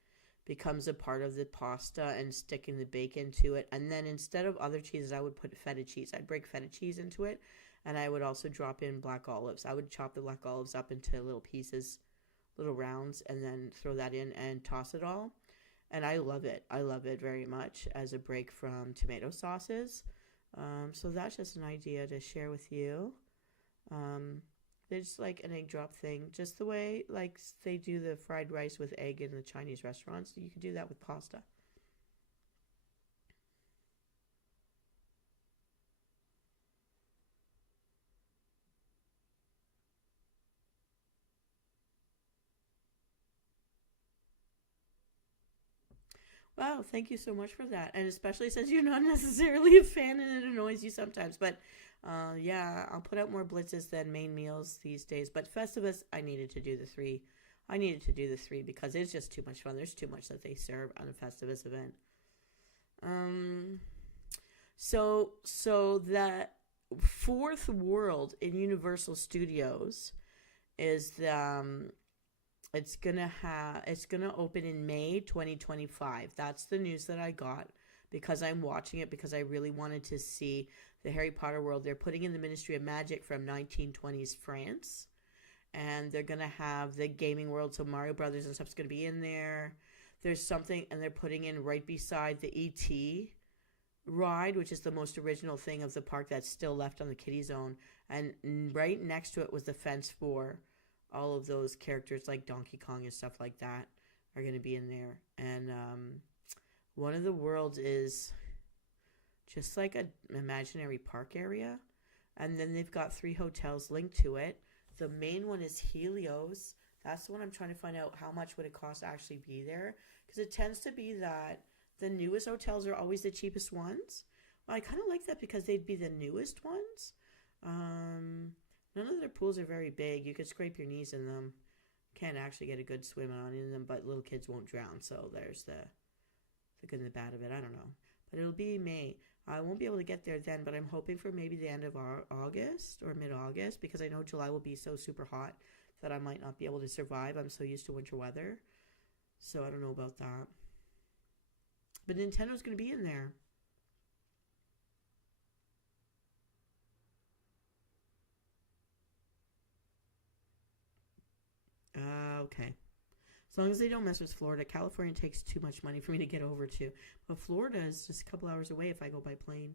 becomes a part of the pasta and sticking the bacon to it. And then instead of other cheeses, I would put feta cheese. I'd break feta cheese into it. And I would also drop in black olives. I would chop the black olives up into little pieces, little rounds, and then throw that in and toss it all. And I love it. I love it very much as a break from tomato sauces. So that's just an idea to share with you. Um, it's like an egg drop thing, just the way like they do the fried rice with egg in the Chinese restaurants. You could do that with pasta. Wow, thank you so much for that. And especially since you're not necessarily a fan and it annoys you sometimes. But yeah, I'll put out more blitzes than main meals these days. But Festivus, I needed to do the three. I needed to do the three because it's just too much fun. There's too much that they serve on a Festivus event. Um, so that fourth world in Universal Studios is it's gonna open in May 2025. That's the news that I got because I'm watching it because I really wanted to see the Harry Potter world. They're putting in the Ministry of Magic from 1920s France, and they're gonna have the gaming world. So Mario Brothers and stuff's gonna be in there. There's something, and they're putting in right beside the ET ride, which is the most original thing of the park that's still left on the kiddie zone. And right next to it was the fence for all of those characters like Donkey Kong and stuff like that are going to be in there. And one of the worlds is just like an imaginary park area. And then they've got three hotels linked to it. The main one is Helios. That's the one I'm trying to find out how much would it cost to actually be there. Because it tends to be that the newest hotels are always the cheapest ones. Well, I kind of like that because they'd be the newest ones. Um, None of their pools are very big. You could scrape your knees in them. Can't actually get a good swim on in them, but little kids won't drown. So there's the good and the bad of it. I don't know. But it'll be May. I won't be able to get there then, but I'm hoping for maybe the end of August or mid-August because I know July will be so super hot that I might not be able to survive. I'm so used to winter weather. So I don't know about that. But Nintendo's going to be in there. Okay. As long as they don't mess with Florida. California takes too much money for me to get over to. But Florida is just a couple hours away if I go by plane.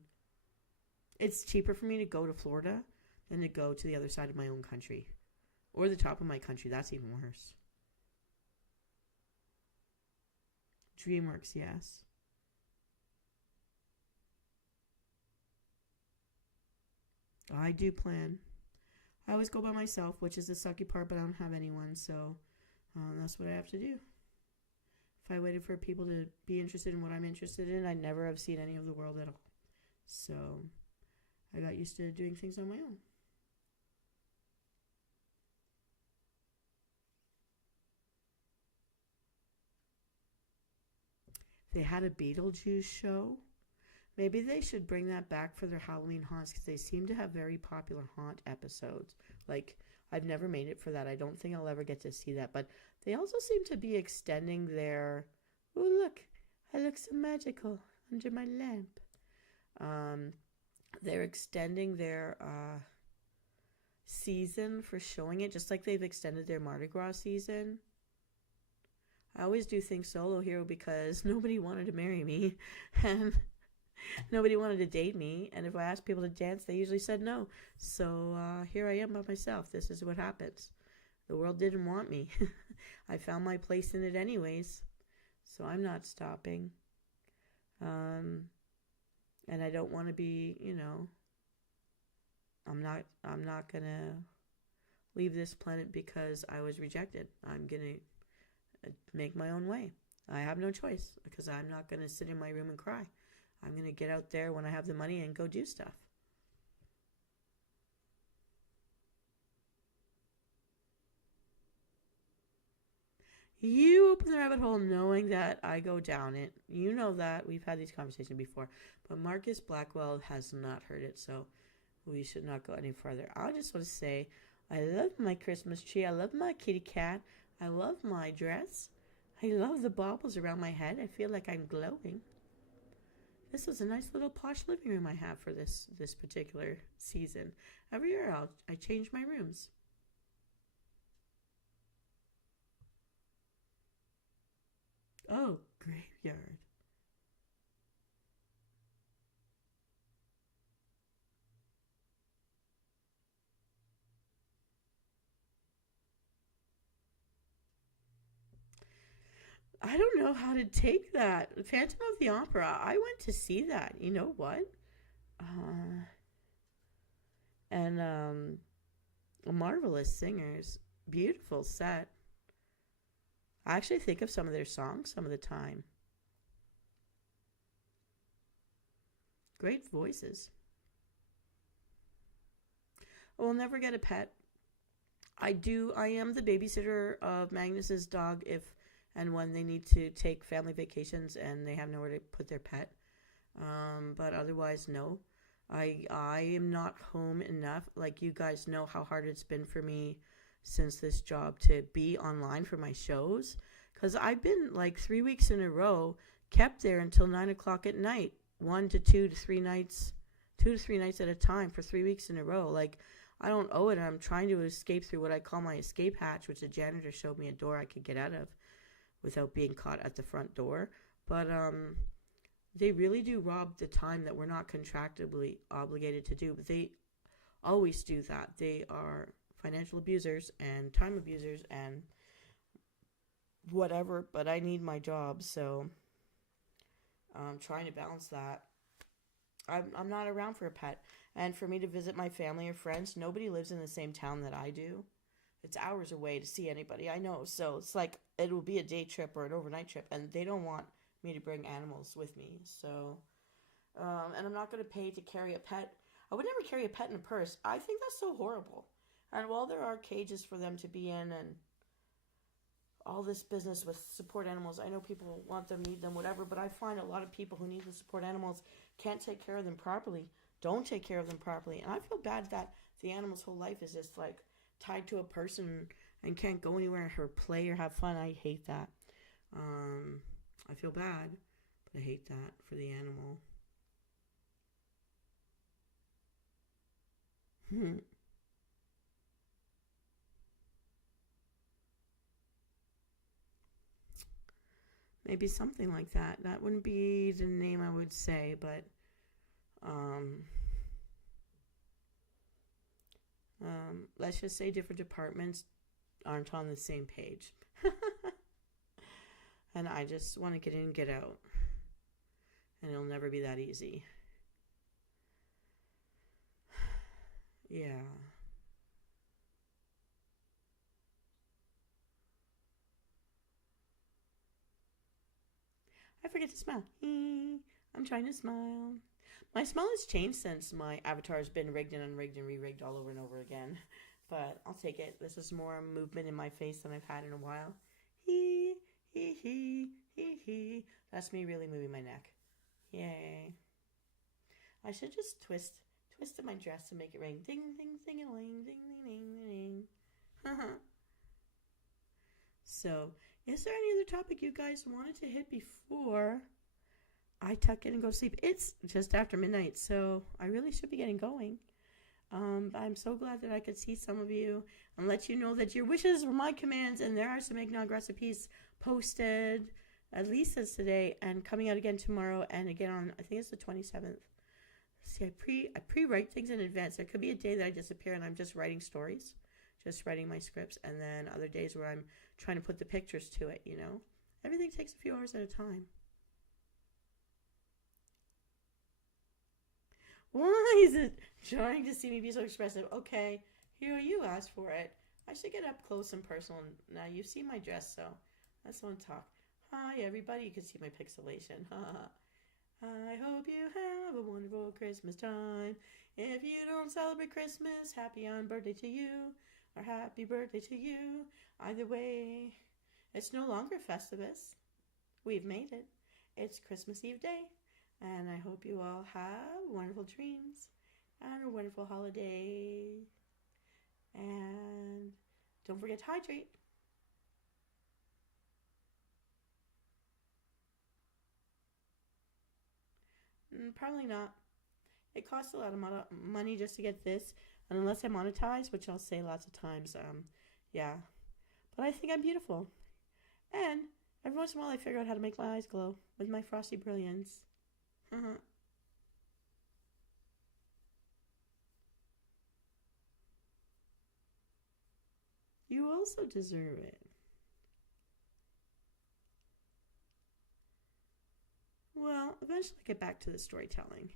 It's cheaper for me to go to Florida than to go to the other side of my own country. Or the top of my country. That's even worse. DreamWorks, yes. I do plan. I always go by myself, which is the sucky part, but I don't have anyone, so that's what I have to do. If I waited for people to be interested in what I'm interested in, I'd never have seen any of the world at all. So I got used to doing things on my own. They had a Beetlejuice show. Maybe they should bring that back for their Halloween haunts because they seem to have very popular haunt episodes. Like, I've never made it for that. I don't think I'll ever get to see that. But they also seem to be extending their... Oh, look. I look so magical under my lamp. They're extending their season for showing it, just like they've extended their Mardi Gras season. I always do things solo here because nobody wanted to marry me. And... nobody wanted to date me, and if I asked people to dance, they usually said no. So here I am by myself. This is what happens. The world didn't want me. I found my place in it anyways, so I'm not stopping. And I don't want to be, I'm not gonna leave this planet because I was rejected. I'm gonna make my own way. I have no choice because I'm not gonna sit in my room and cry. I'm going to get out there when I have the money and go do stuff. You open the rabbit hole knowing that I go down it. You know that. We've had these conversations before. But Marcus Blackwell has not heard it, so we should not go any further. I just want to say I love my Christmas tree. I love my kitty cat. I love my dress. I love the baubles around my head. I feel like I'm glowing. This is a nice little posh living room I have for this particular season. Every year I change my rooms. Oh, graveyard. I don't know how to take that. Phantom of the Opera. I went to see that. You know what? Uh, and Marvelous Singers. Beautiful set. I actually think of some of their songs some of the time. Great voices. I will never get a pet. I am the babysitter of Magnus's dog if and when they need to take family vacations and they have nowhere to put their pet. But otherwise, no. I am not home enough. Like, you guys know how hard it's been for me since this job to be online for my shows. Because I've been like 3 weeks in a row, kept there until 9 o'clock at night. 1 to 2 to 3 nights, 2 to 3 nights at a time for 3 weeks in a row. Like, I don't owe it. I'm trying to escape through what I call my escape hatch, which the janitor showed me a door I could get out of without being caught at the front door. But they really do rob the time that we're not contractually obligated to do. But they always do that. They are financial abusers and time abusers and whatever. But I need my job, so I'm trying to balance that. I'm not around for a pet. And for me to visit my family or friends, nobody lives in the same town that I do. It's hours away to see anybody I know. So it's like it will be a day trip or an overnight trip. And they don't want me to bring animals with me. So, and I'm not going to pay to carry a pet. I would never carry a pet in a purse. I think that's so horrible. And while there are cages for them to be in and all this business with support animals, I know people want them, need them, whatever, but I find a lot of people who need the support animals can't take care of them properly, don't take care of them properly. And I feel bad that the animal's whole life is just like tied to a person and can't go anywhere or play or have fun. I hate that. I feel bad, but I hate that for the animal. Maybe something like that. That wouldn't be the name I would say, but um, let's just say different departments aren't on the same page. And I just want to get in and get out. And it'll never be that easy. Yeah. I forget to smile. I'm trying to smile. My smile has changed since my avatar has been rigged and unrigged and re-rigged all over and over again. But I'll take it. This is more movement in my face than I've had in a while. Hee, hee, hee, hee, hee. That's me really moving my neck. Yay. I should just twist my dress to make it ring. Ding, ding, ding, a ling, ding, ding, ding, ding. So, is there any other topic you guys wanted to hit before I tuck in and go to sleep? It's just after midnight, so I really should be getting going. I'm so glad that I could see some of you and let you know that your wishes were my commands, and there are some eggnog recipes posted at least as today and coming out again tomorrow and again on, I think it's the 27th. See, I pre-write things in advance. There could be a day that I disappear and I'm just writing stories, just writing my scripts, and then other days where I'm trying to put the pictures to it, you know. Everything takes a few hours at a time. Why is it trying to see me be so expressive? Okay, here you asked for it. I should get up close and personal. Now you see my dress, so let's want to talk. Hi, everybody. You can see my pixelation. I hope you have a wonderful Christmas time. If you don't celebrate Christmas, happy on birthday to you, or happy birthday to you. Either way, it's no longer Festivus. We've made it. It's Christmas Eve day, and I hope you all have wonderful dreams and a wonderful holiday. And don't forget to hydrate. Probably not. It costs a lot of money just to get this, and unless I monetize, which I'll say lots of times, yeah. But I think I'm beautiful, and every once in a while I figure out how to make my eyes glow with my frosty brilliance. You also deserve it. Well, eventually I get back to the storytelling.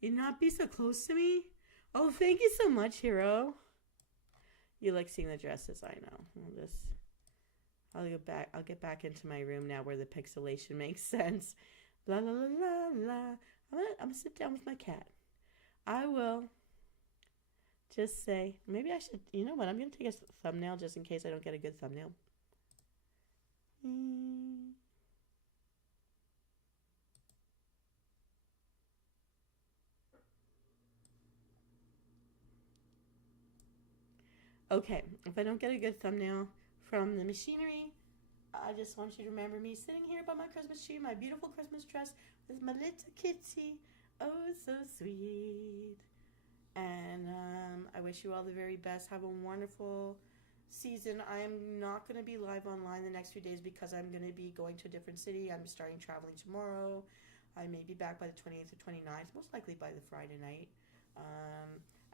You not be so close to me? Oh, thank you so much, hero. You like seeing the dresses, I know. I'll get back into my room now where the pixelation makes sense. La la la la la. I'm gonna sit down with my cat. I will just say, maybe I should, you know what, I'm gonna take a thumbnail just in case I don't get a good thumbnail. Okay, if I don't get a good thumbnail from the machinery, I just want you to remember me sitting here by my Christmas tree, my beautiful Christmas dress with my little kitty. Oh, so sweet. And I wish you all the very best. Have a wonderful season. I'm not going to be live online the next few days because I'm going to be going to a different city. I'm starting traveling tomorrow. I may be back by the 28th or 29th, most likely by the Friday night.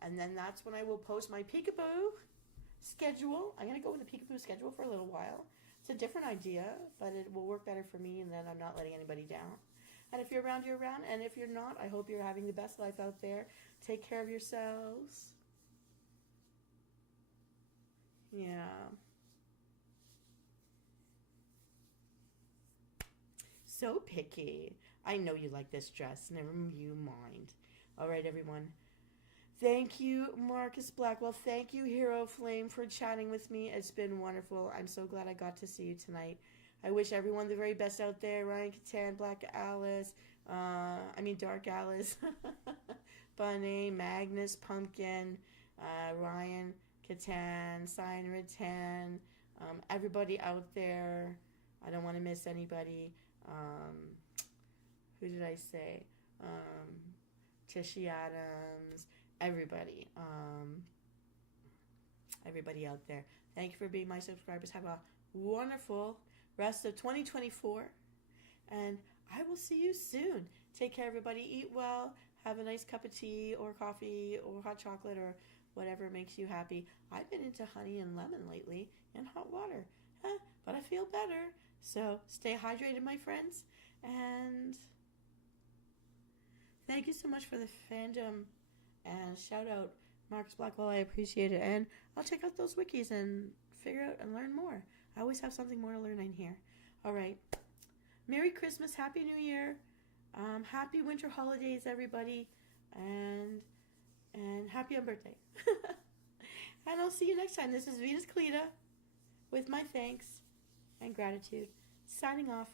And then that's when I will post my peekaboo schedule. I'm going to go with the peekaboo schedule for a little while. It's a different idea, but it will work better for me, and then I'm not letting anybody down. And if you're around, you're around. And if you're not, I hope you're having the best life out there. Take care of yourselves. Yeah. So picky. I know you like this dress. Never you mind. All right, everyone. Thank you, Marcus Blackwell. Thank you, Hero Flame, for chatting with me. It's been wonderful. I'm so glad I got to see you tonight. I wish everyone the very best out there. Ryan Catan, Black Alice, Dark Alice, Bunny, Magnus, Pumpkin, Ryan, Catan, Sign Ratan, everybody out there. I don't want to miss anybody. Who did I say? Tishy Adams, everybody. Everybody out there. Thank you for being my subscribers. Have a wonderful rest of 2024. And I will see you soon. Take care, everybody. Eat well. Have a nice cup of tea or coffee or hot chocolate or whatever makes you happy. I've been into honey and lemon lately and hot water. But I feel better. So stay hydrated, my friends. And thank you so much for the fandom. And shout out Marcus Blackwell. I appreciate it. And I'll check out those wikis and figure out and learn more. I always have something more to learn in here. All right. Merry Christmas. Happy New Year. Happy winter holidays, everybody. And happy on birthday. And I'll see you next time. This is Venus Cleta with my thanks and gratitude. Signing off.